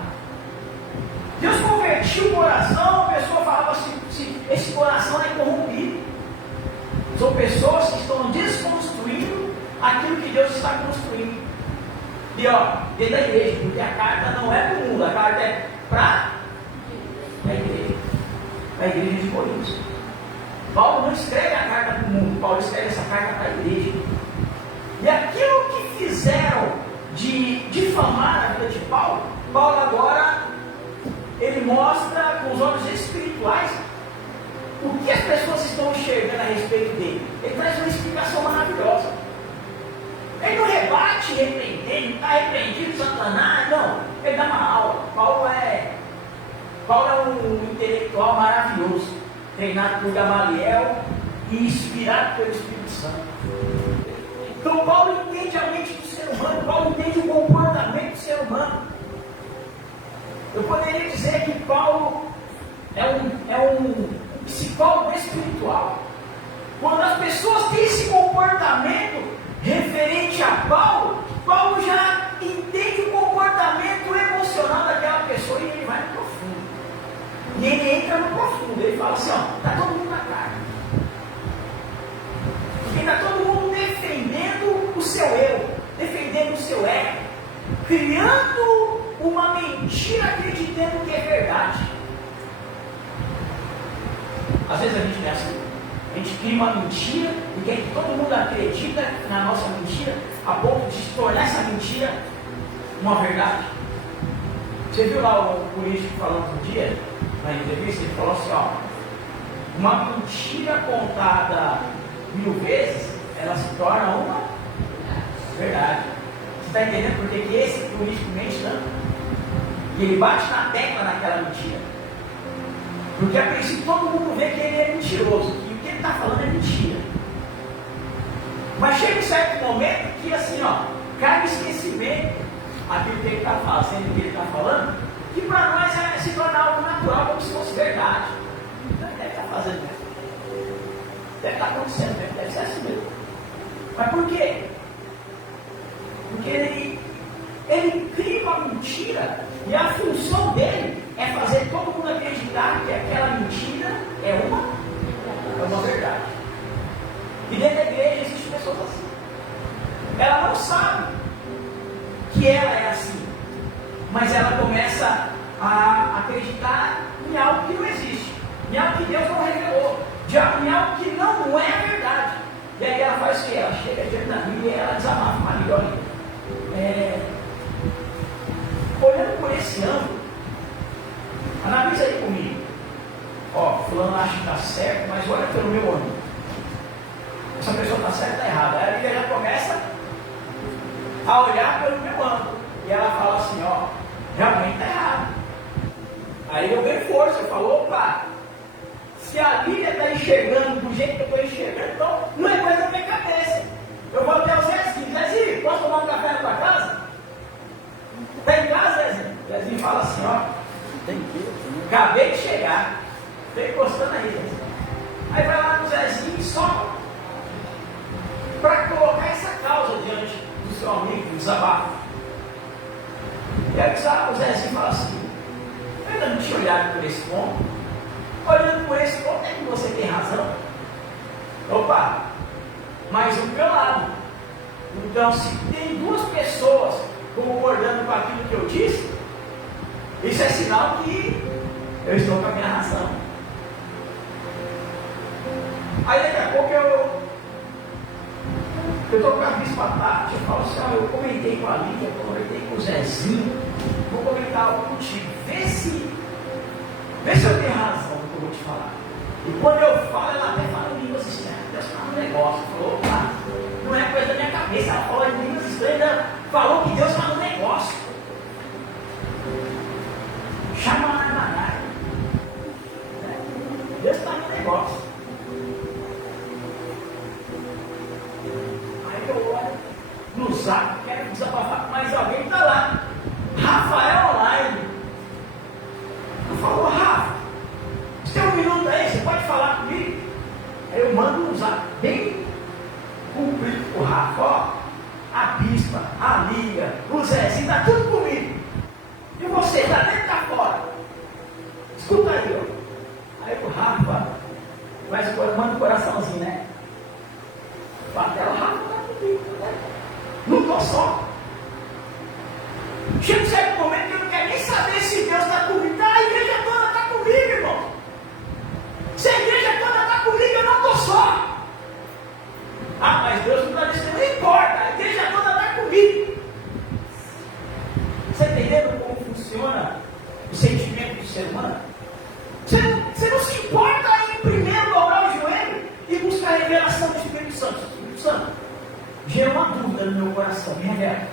Deus convertia o coração, a pessoa falava assim, esse coração é corrompido. São pessoas que estão desconstruindo aquilo que Deus está construindo. E ó, dentro da igreja, porque a carta não é para o mundo, a carta é para a igreja. Para a igreja de Coríntios. Paulo não escreve a carta para o mundo, Paulo escreve essa carta para a igreja. E aquilo que fizeram de difamar a vida de Paulo, Paulo agora, ele mostra com os olhos espirituais o que as pessoas estão enxergando a respeito dele. Ele traz uma explicação maravilhosa. Ele não rebate repreendendo, não está repreendido Satanás, não. Ele dá uma aula. Paulo é um intelectual maravilhoso, treinado por Gamaliel e inspirado pelo Espírito Santo. Então Paulo entende a mente do ser humano, Paulo entende o comportamento do ser humano. Eu poderia dizer que Paulo é um psicólogo espiritual. Quando as pessoas têm esse comportamento referente a Paulo, Paulo já entende o comportamento emocional daquela pessoa e ele vai no profundo. E ele entra no profundo, ele fala assim, ó, está todo mundo na carne. Porque está todo mundo defendendo o seu eu, defendendo o seu ego, criando uma mentira acreditando que é verdade. Às vezes a gente é assim. A gente cria uma mentira e quer que todo mundo acredita na nossa mentira a ponto de tornar essa mentira uma verdade. Você viu lá o político falando um dia na entrevista, ele falou assim, ó, uma mentira contada 1000 vezes, ela se torna uma verdade. Você está entendendo por que esse político mente tanto? E ele bate na tecla naquela mentira. Porque a princípio todo mundo vê que ele é mentiroso, que o que ele está falando é mentira. Mas chega um certo momento que assim, ó, cai no esquecimento aquilo que ele está fazendo, o que ele está falando, que para nós é se tornar algo natural, como se fosse verdade. Deve estar fazendo mesmo. Deve estar acontecendo mesmo, deve ser assim mesmo. Mas por quê? Porque ele cria uma mentira e a função dele é fazer todo mundo acreditar que aquela mentira é uma verdade. E dentro da igreja existem pessoas assim. Ela não sabe que ela é assim, mas ela começa a acreditar em algo que não existe, em algo que Deus não revelou, em algo que não é verdade. E aí ela faz o que? Ela chega diante da Bíblia e ela desabafa uma Bíblia. Olhando por esse ângulo, analisa aí comigo. Ó, fulano acha que está certo, mas olha pelo meu ângulo. Essa pessoa está certa ou está errada. Aí a Bíblia já começa a olhar pelo meu ângulo. E ela fala assim, ó, realmente está errado. Aí eu ganho força, eu falo, opa, se a Bíblia está enxergando do jeito que eu estou enxergando, então não é coisa da minha cabeça. Eu vou até o Zezinho, Zezinho, posso tomar um café na tua casa? Está em casa, Zezinho? Zezinho fala assim, ó, acabei de chegar, estou encostando aí, Zezinho. Aí vai lá no Zezinho só para colocar essa causa diante do seu amigo, do desabafo. E aí o Zezinho fala assim, eu ainda não tinha olhado por esse ponto. Olhando por esse ponto é que você tem razão. Opa, mas o meu lado. Então, se tem duas pessoas concordando com aquilo que eu disse, isso é sinal que eu estou com a minha razão. Aí daqui a pouco eu estou com a bispa Tati, eu falo assim, eu comentei com a Lívia, eu comentei com o Zezinho, vou comentar algo contigo. Vê se eu tenho razão no que eu vou te falar. E quando eu falo, ela até fala em línguas estranhas. Deus fala um negócio. Falou, opa, não é coisa da minha cabeça. Ela falou em línguas estranhas, falou que Deus fala um negócio. Chama a Armanai. Deus está no negócio. Aí eu olho no zap, quero desabafar com mais alguém que está lá. Rafael online. Eu falo, Rafa, você tem um minuto aí, você pode falar comigo? Aí eu mando um zap bem cumprido pro Rafa, ó, a bispa, a Liga, o Zezinho, está tudo comigo. E você, está dentro e está fora. Escuta aí, ó. Aí o Rafa, mas manda um coraçãozinho, né? Até o Rafa está comigo, né? Não estou só. Chega um certo momento que eu não quero nem saber se Deus está comigo. A igreja toda está comigo, irmão. Se a igreja toda está comigo, eu não estou só. Ah, mas Deus não está dizendo, não importa, a igreja toda está comigo. Você entendendo como funciona o sentimento do ser humano? Você não se importa em primeiro dobrar o joelho e buscar a revelação do Espírito Santo. Espírito Santo, gera uma dúvida no meu coração, me revela.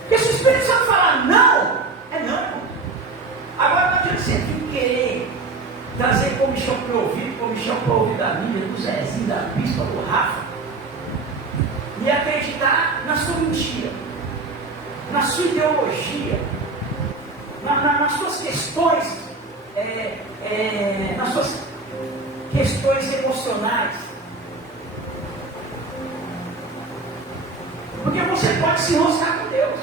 Porque se o Espírito Santo falar não, é não. Agora não adianta você vir querer trazer comichão para o ouvido da Bíblia, do Zezinho, da bispa, do Rafa, e acreditar na sua mentira, na sua ideologia, nas suas questões, nas suas questões emocionais. Porque você pode se enroscar com Deus.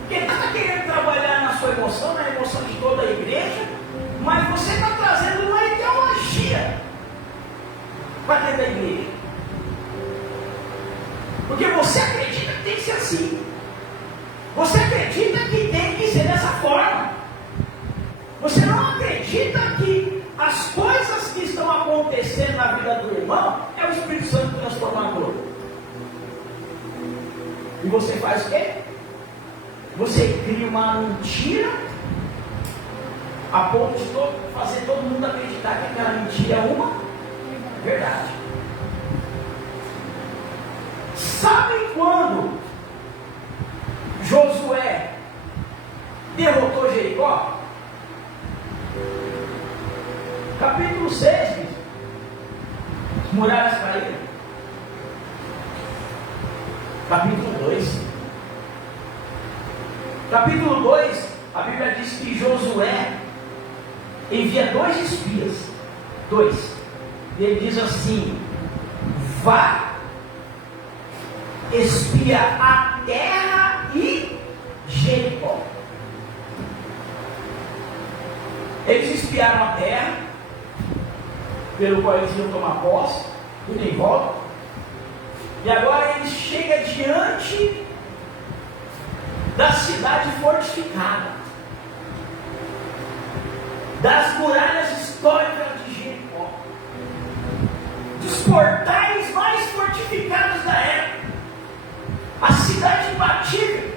Porque Deus está querendo trabalhar na sua emoção, na emoção de toda a igreja, mas você está trazendo uma ideologia para dentro da igreja. Porque você acredita que tem que ser assim. Você acredita que tem que ser dessa forma. Você não acredita que as coisas que estão acontecendo na vida do irmão é o Espírito Santo transformador. E você faz o quê? Você cria uma mentira a ponto de fazer todo mundo acreditar que aquela mentira é uma verdade. Sabem quando Josué derrotou Jericó? Capítulo 6, as muralhas caíram. Capítulo 2. Capítulo 2, a Bíblia diz que Josué envia 2 espias. 2. Ele diz assim: vá espiar a terra e Jericó. Eles espiaram a terra, pelo qual eles iam tomar posse, tudo em volta. E agora eles chegam diante da cidade fortificada, das muralhas históricas de Jericó, dos portais mais fortificados da época, a cidade imbatível.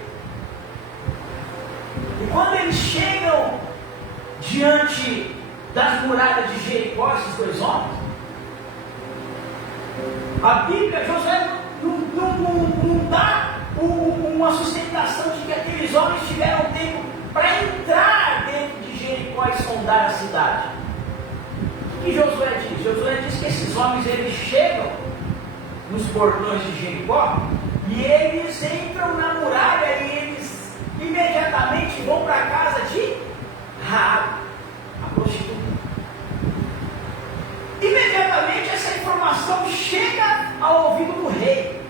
E quando eles chegam diante das muralhas de Jericó, esses 2 homens, a Bíblia, Josué não dá uma sustentação de que aqueles homens tiveram tempo para entrar dentro de Jericó e sondar a cidade. O que Josué diz? Josué diz que esses homens, eles chegam nos portões de Jericó e eles entram na muralha e eles imediatamente vão para a casa de Raabe, a prostituta. Imediatamente essa informação chega ao ouvido do rei.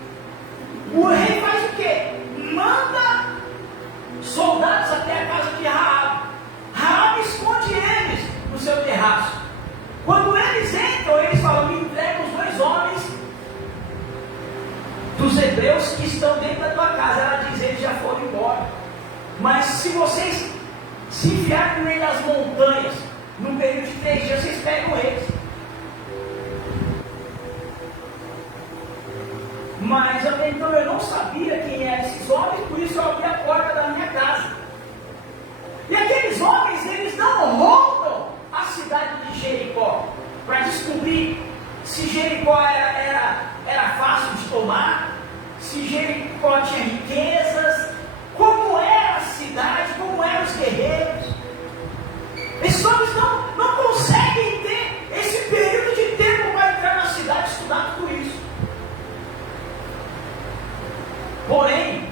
O rei faz o quê? Manda soldados até a casa de Raabe. Raabe esconde eles no seu terraço. Quando eles entram, eles falam: me entrega os 2 homens dos hebreus que estão dentro da tua casa. Ela diz: eles já foram embora. Mas se vocês se enfiarem no meio das montanhas, num período de 3 dias, vocês pegam eles. Mas até então eu não sabia quem eram esses homens, por isso eu abri a porta da minha casa. E aqueles homens, eles não rondam a cidade de Jericó para descobrir se Jericó era fácil de tomar, se Jericó tinha riquezas, como era a cidade, como eram os guerreiros. Esses homens não conseguem ter esse período de tempo para entrar na cidade e estudar tudo isso. Porém,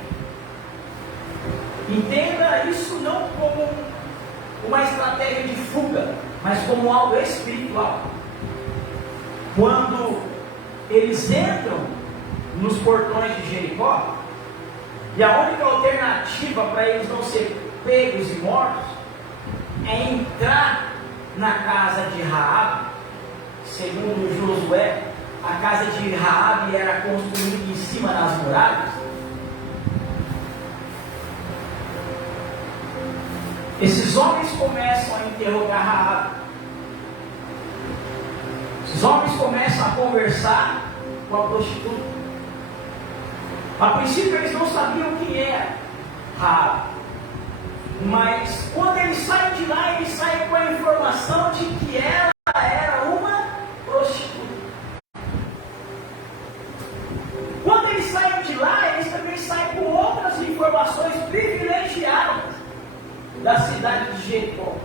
entenda isso não como uma estratégia de fuga, mas como algo espiritual. Quando eles entram nos portões de Jericó, e a única alternativa para eles não serem pegos e mortos é entrar na casa de Raabe. Segundo Josué, a casa de Raabe era construída em cima das muralhas. Esses homens começam a interrogar Raabe. Esses homens começam a conversar com a prostituta. A princípio eles não sabiam quem era Raabe, mas quando eles saem de lá, eles saem com a informação de que ela era uma prostituta. Quando eles saem de lá, eles também saem com outras informações privilegiadas da cidade de Jericó.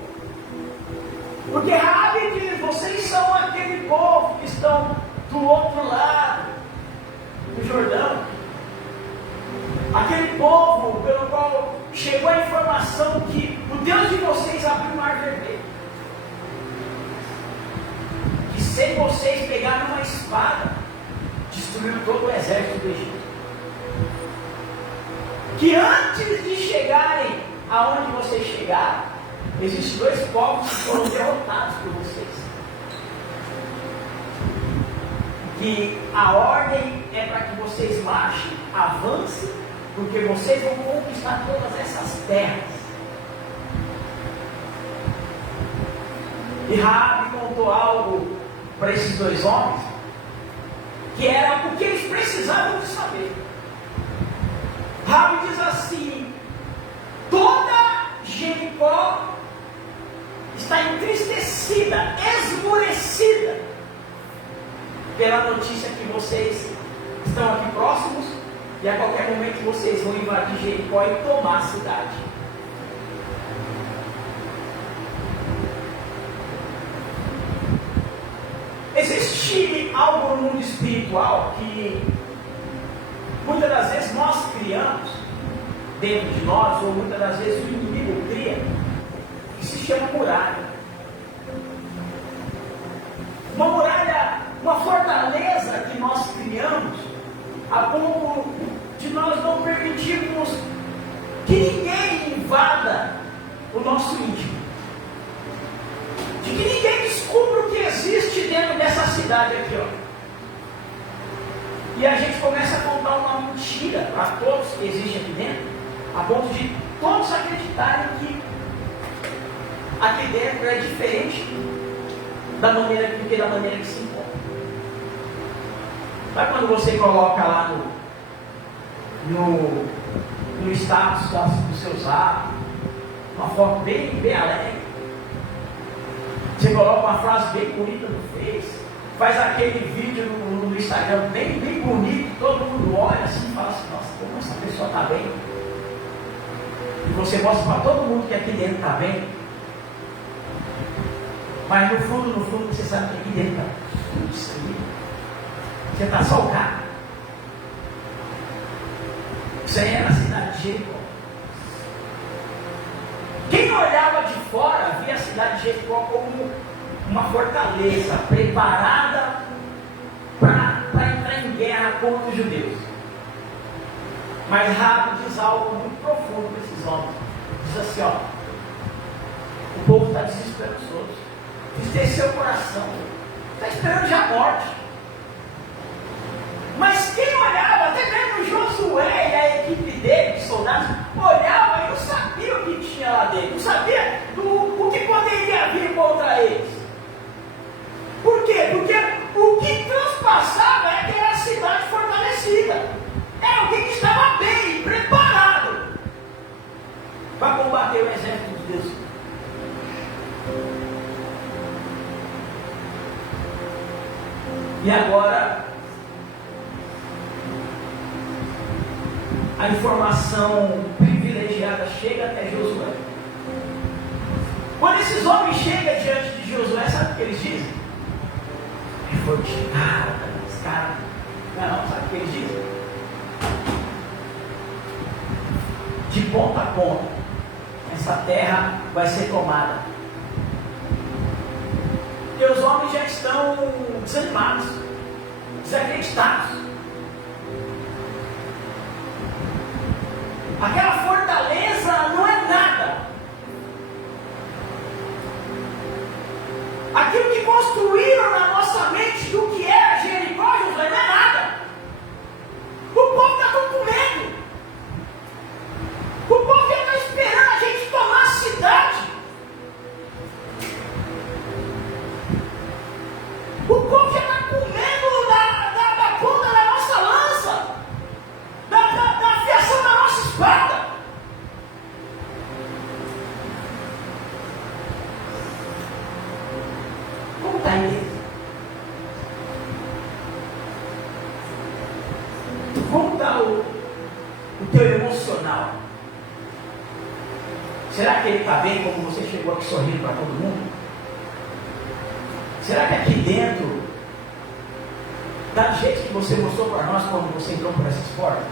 Porque Raabe diz: vocês são aquele povo que estão do outro lado do Jordão, aquele povo pelo qual chegou a informação que o Deus de vocês abriu o mar vermelho, que sem vocês pegarem uma espada, destruiu todo o exército do Egito, que antes de chegarem aonde vocês chegaram, existem 2 povos que foram derrotados por vocês. Que a ordem é para que vocês marchem, avancem, porque vocês vão conquistar todas essas terras. E Raabe contou algo para esses 2 homens, que era o que eles precisavam de saber. Raabe diz assim: toda Jericó está entristecida, esmorecida pela notícia que vocês estão aqui próximos e a qualquer momento vocês vão invadir Jericó e tomar a cidade. Existe algo no mundo espiritual que muitas das vezes nós criamos dentro de nós, ou muitas das vezes o inimigo cria, que se chama muralha. Uma muralha, uma fortaleza que nós criamos a ponto de nós não permitirmos que ninguém invada o nosso íntimo, de que ninguém descubra o que existe dentro dessa cidade aqui, ó. E a gente começa a contar uma mentira para todos que existe aqui dentro, a ponto de todos acreditarem que aqui dentro é diferente da maneira que se encontra. Sabe quando você coloca lá no status do seu zap uma foto bem alegre, você coloca uma frase bem bonita no Face, faz aquele vídeo no Instagram bem bonito, todo mundo olha assim e fala assim, nossa, como essa pessoa está bem? E você mostra para todo mundo que aqui dentro está bem, mas no fundo você sabe que aqui dentro está tudo destruído. Você está só o carro. Isso aí era a cidade de Jericó. Quem olhava de fora via a cidade de Jericó como uma fortaleza preparada para entrar em guerra contra os judeus. Mas Raabe diz algo muito profundo para esses homens. Diz assim, ó, o povo está desesperançoso, entristeceu o coração, está esperando já a morte. Mas quem olhava, até mesmo Josué e a equipe dele, de soldados, olhava e não sabia o que tinha lá dentro, não sabia o que poderia vir contra eles. Por quê? Porque o que transpassava é que era a cidade fortalecida, era alguém que estava bem, preparado para combater o exército de Deus. E agora a informação privilegiada chega até Josué. Quando esses homens chegam diante de Josué, sabe o que eles dizem? É fortificado, esse cara. Não, sabe o que eles dizem? De ponta a ponta, essa terra vai ser tomada. E os homens já estão desanimados, desacreditados. Aquela fortaleza não é nada. Aquilo que construíram na nossa mente do que era Jericó, Josué, não é nada. O povo está com medo. O povo já está esperando a gente tomar a cidade. O povo já está com medo da ponta da nossa lança, da afiação da nossa espada. Como está a igreja? Como está o teu emocional? Será que ele está bem como você chegou aqui sorrindo para todo mundo? Será que aqui dentro está do jeito que você mostrou para nós quando você entrou por essas portas?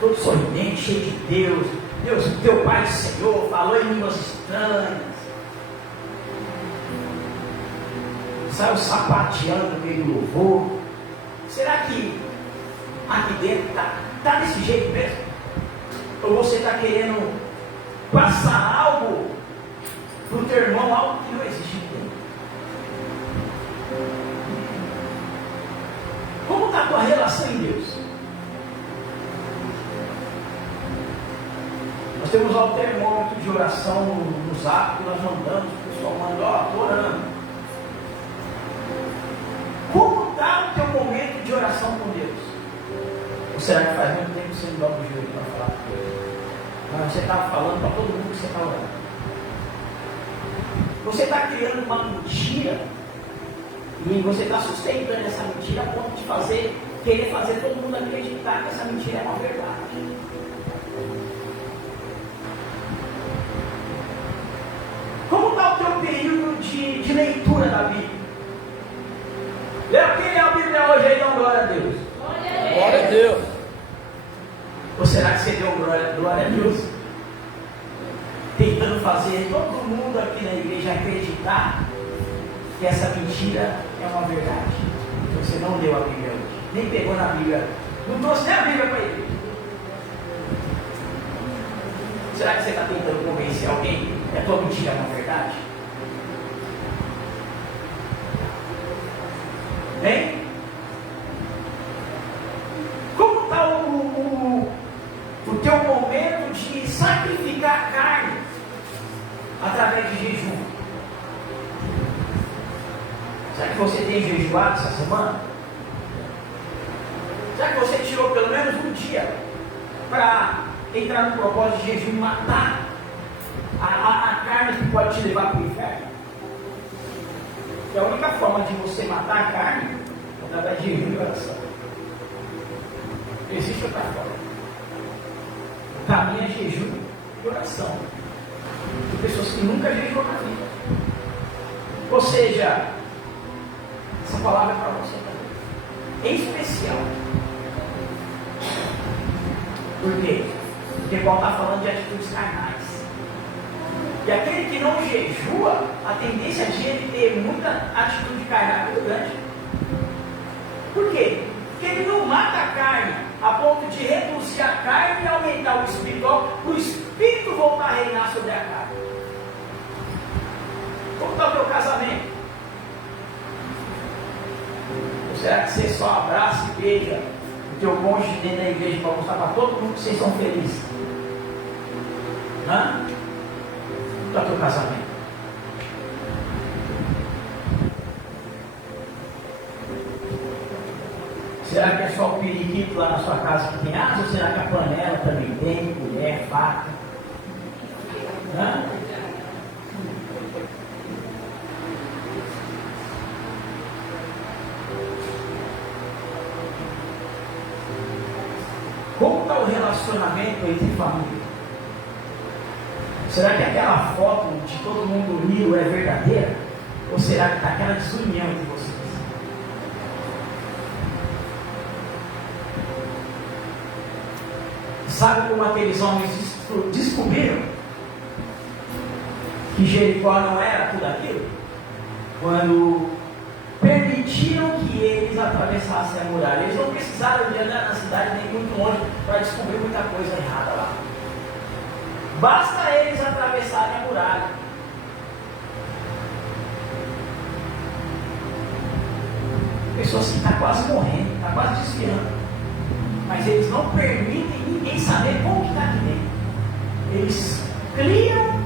Todo sorridente, cheio de Deus. Deus, teu Pai do Senhor, falou em línguas estranhas. Saiu sapateando no meio do louvor. Será que aqui dentro está desse jeito mesmo? Ou você está querendo passar algo para o teu irmão, algo que não existe dentro? Como está a tua relação em Deus? Nós temos um termômetro de oração no Zap que nós mandamos, o pessoal manda, ó, estou orando. Como está o teu momento de oração com Deus? Ou será que faz muito tempo que você não dobra o joelho para falar com Deus? Mas você estava falando para todo mundo que você está orando. Você está criando uma mentira e você está sustentando essa mentira a ponto de querer fazer todo mundo acreditar que essa mentira é uma verdade. Como está o teu período de leitura da Bíblia? Quem lê a Bíblia hoje aí, dá glória a Deus. Glória a Deus. Ou será que você deu glória a Deus? Tentando fazer todo mundo aqui na igreja acreditar que essa mentira é uma verdade. Você não leu a Bíblia hoje, nem pegou na Bíblia, não trouxe nem a Bíblia para a igreja. Será que você está tentando convencer alguém que a tua mentira é uma verdade? Hein? Como está o teu momento de sacrificar a carne através de jejum? Será que você tem jejuado essa semana? Será que você tirou pelo menos um dia para entrar no propósito de jejum e matar a carne que pode te levar para o inferno? E a única forma de você matar a carne é através de jejum e oração. Não existe outra forma. O caminho é jejum e oração. Tem pessoas que nunca jejuam na vida. Ou seja, essa palavra é para você também. Em especial. Por quê? Porque Paulo está falando de atitudes carnais. E aquele que não jejua, a tendência de ele ter muita atitude carnal é muito grande. Por quê? Porque ele não mata a carne a ponto de reduzir a carne e aumentar o espiritual, para o espírito voltar a reinar sobre a carne. Como está o teu casamento? Ou será que você só abraça e beija o teu cônjuge dentro da igreja para mostrar para todo mundo que vocês são felizes? Hã? Como está o teu casamento? Será que é só o periquito lá na sua casa que tem asa? Ou será que a panela também tem? Colher, faca? Hã? Como está o relacionamento entre família? Será que aquela foto de todo mundo unido é verdadeira? Ou será que está aquela desunião entre vocês? Sabe como aqueles homens descobriram que Jericó não era tudo aquilo? Quando permitiram que eles atravessassem a muralha. Eles não precisaram de andar na cidade nem muito longe para descobrir muita coisa errada lá. Basta eles atravessarem a muralha. Pessoas que estão quase morrendo, estão quase desviando. Mas eles não permitem ninguém saber como que está aqui dentro. Eles criam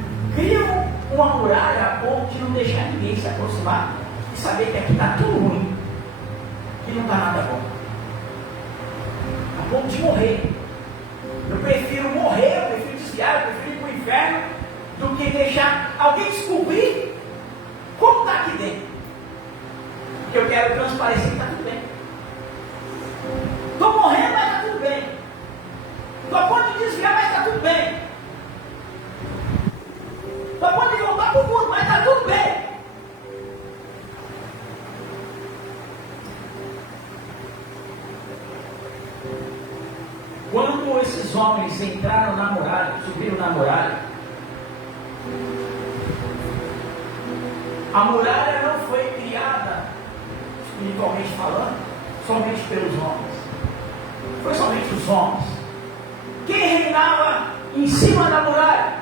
uma muralha a ponto de não deixar ninguém se aproximar e saber que aqui está tudo ruim, que não está nada bom. A ponto de morrer. Eu prefiro morrer, eu prefiro desviar, eu prefiro ir para o inferno do que deixar alguém descobrir como está aqui dentro. Porque eu quero transparecer que está tudo bem. Estou morrendo, mas está tudo bem. Estou a ponto de desviar, mas está tudo bem. Estou a ponto de voltar para o mundo, mas está tudo bem. Quando esses homens entraram na muralha, subiram na muralha, a muralha não foi criada, espiritualmente falando, somente pelos homens. Foi somente os homens. Quem reinava em cima da muralha?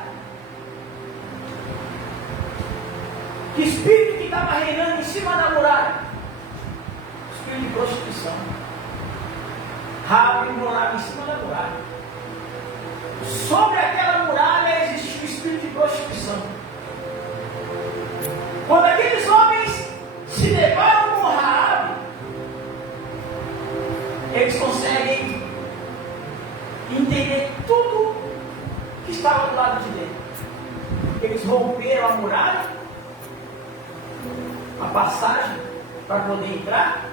Que espírito que estava reinando em cima da muralha? Espírito de prostituição. Raabe morava em cima da muralha. Sobre aquela muralha existia o espírito de prostituição. Quando aqueles homens se deparam com Raabe, eles conseguem entender tudo que estava do lado de dentro. Eles romperam a muralha a passagem para poder entrar.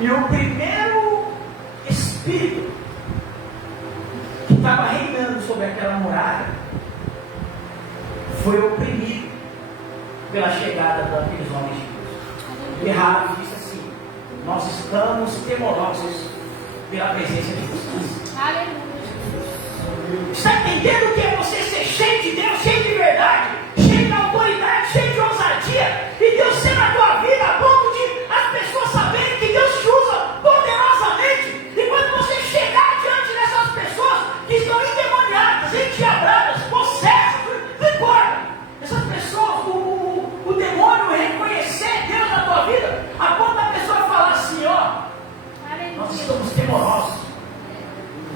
E o primeiro espírito que estava reinando sobre aquela muralha foi oprimido pela chegada daqueles homens de Deus. E Rabi disse assim: nós estamos temorosos pela presença de vocês. Aleluia. Está entendendo o que é você ser cheio de Deus, cheio de verdade, cheio de autoridade, cheio de ousadia, e Deus ser na tua vida a ponto de as pessoas saberem que Deus te usa poderosamente, e quando você chegar diante dessas pessoas que estão endemoniadas, endiabradas, possessas, não importa, essas pessoas, o demônio reconhecer Deus na tua vida, a ponto da pessoa falar assim: ó, nós estamos temorosos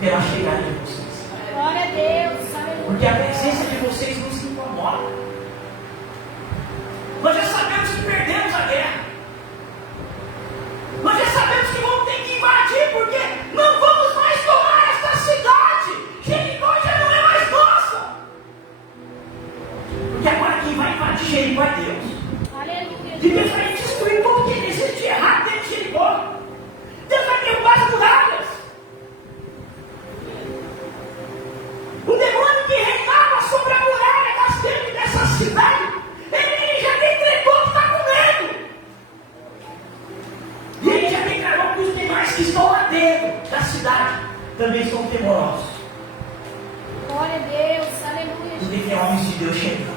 pela chegada de vocês. Glória a Deus. Aleluia. Porque a presença de vocês nos incomoda. Nós já sabemos que perdemos a guerra. Nós já sabemos que vamos ter que invadir, porque não vamos mais tomar esta cidade. Jericó já não é mais nossa. Porque agora quem vai invadir Jericó é Deus. Aleluia. E Deus vai destruir tudo que existe de errado dentro de Jericó. Deus vai derrubar as muralhas. O demônio que reinava sobre a muralha das dentro dessa cidade, ele já decretou que está com medo. E ele já declarou que os demais que estão lá dentro da cidade também estão temorosos. Glória a Deus. Aleluia. Porque tem homens de Deus chegando.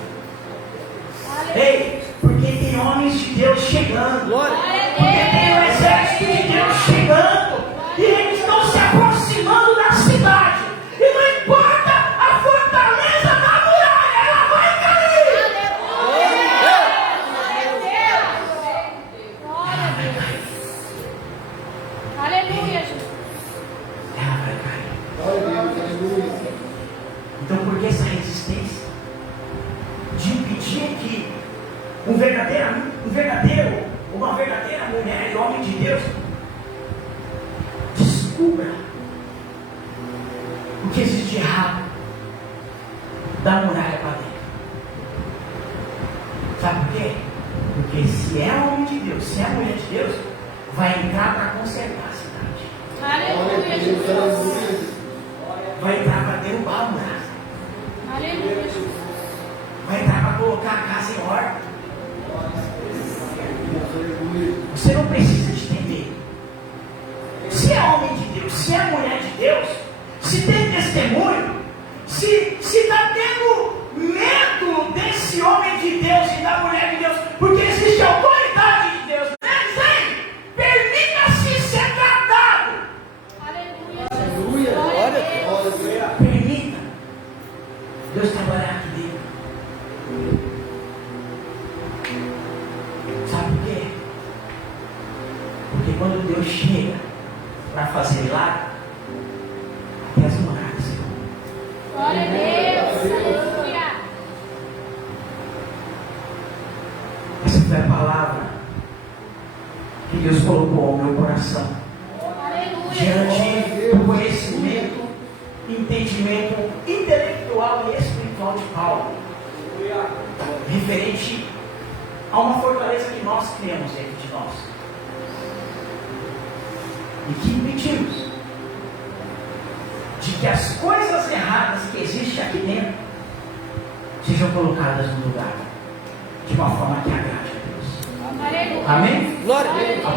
Aleluia. Ei, porque tem homens de Deus chegando. Glória. Porque tem o exército de Deus chegando. E eles estão se aproximando da cidade. E não importa a fortaleza da muralha, ela vai cair. Glória a Deus. Aleluia, Jesus. Ela vai cair. Glória a Deus. Aleluia. Então por que essa resistência? De impedir que uma verdadeira mulher e homem de Deus descubra o que existe de errado da muralha para dentro. Sabe por quê? Porque se é homem de Deus, se é mulher de Deus, vai entrar para consertar a cidade. Aleluia, Jesus. Vai entrar para derrubar a muralha. Aleluia, Jesus. Vai entrar para colocar a casa em ordem. Você não precisa de entender. Se é homem de Deus, se é mulher de Deus, se tem testemunho, se está tendo medo desse homem de Deus e da mulher de Deus, porque existe autoridade de Deus neles, hein? Permita-se ser tratado. Aleluia, Jesus. Glória a Deus. Permita Deus trabalhar aqui dentro. Sabe por quê? Porque quando Deus chega para fazer milagre, até as muralhas se rompem. Glória a Deus. Aleluia. Essa foi a palavra que Deus colocou ao meu coração. Aleluia. Diante do conhecimento, entendimento intelectual e espiritual de Paulo, referente a uma fortaleza que nós criamos dentro de nós e que impedimos de que as coisas erradas que existem aqui dentro sejam colocadas no lugar de uma forma que agrade a Deus. Aleluia. Amém? Glória a Deus. A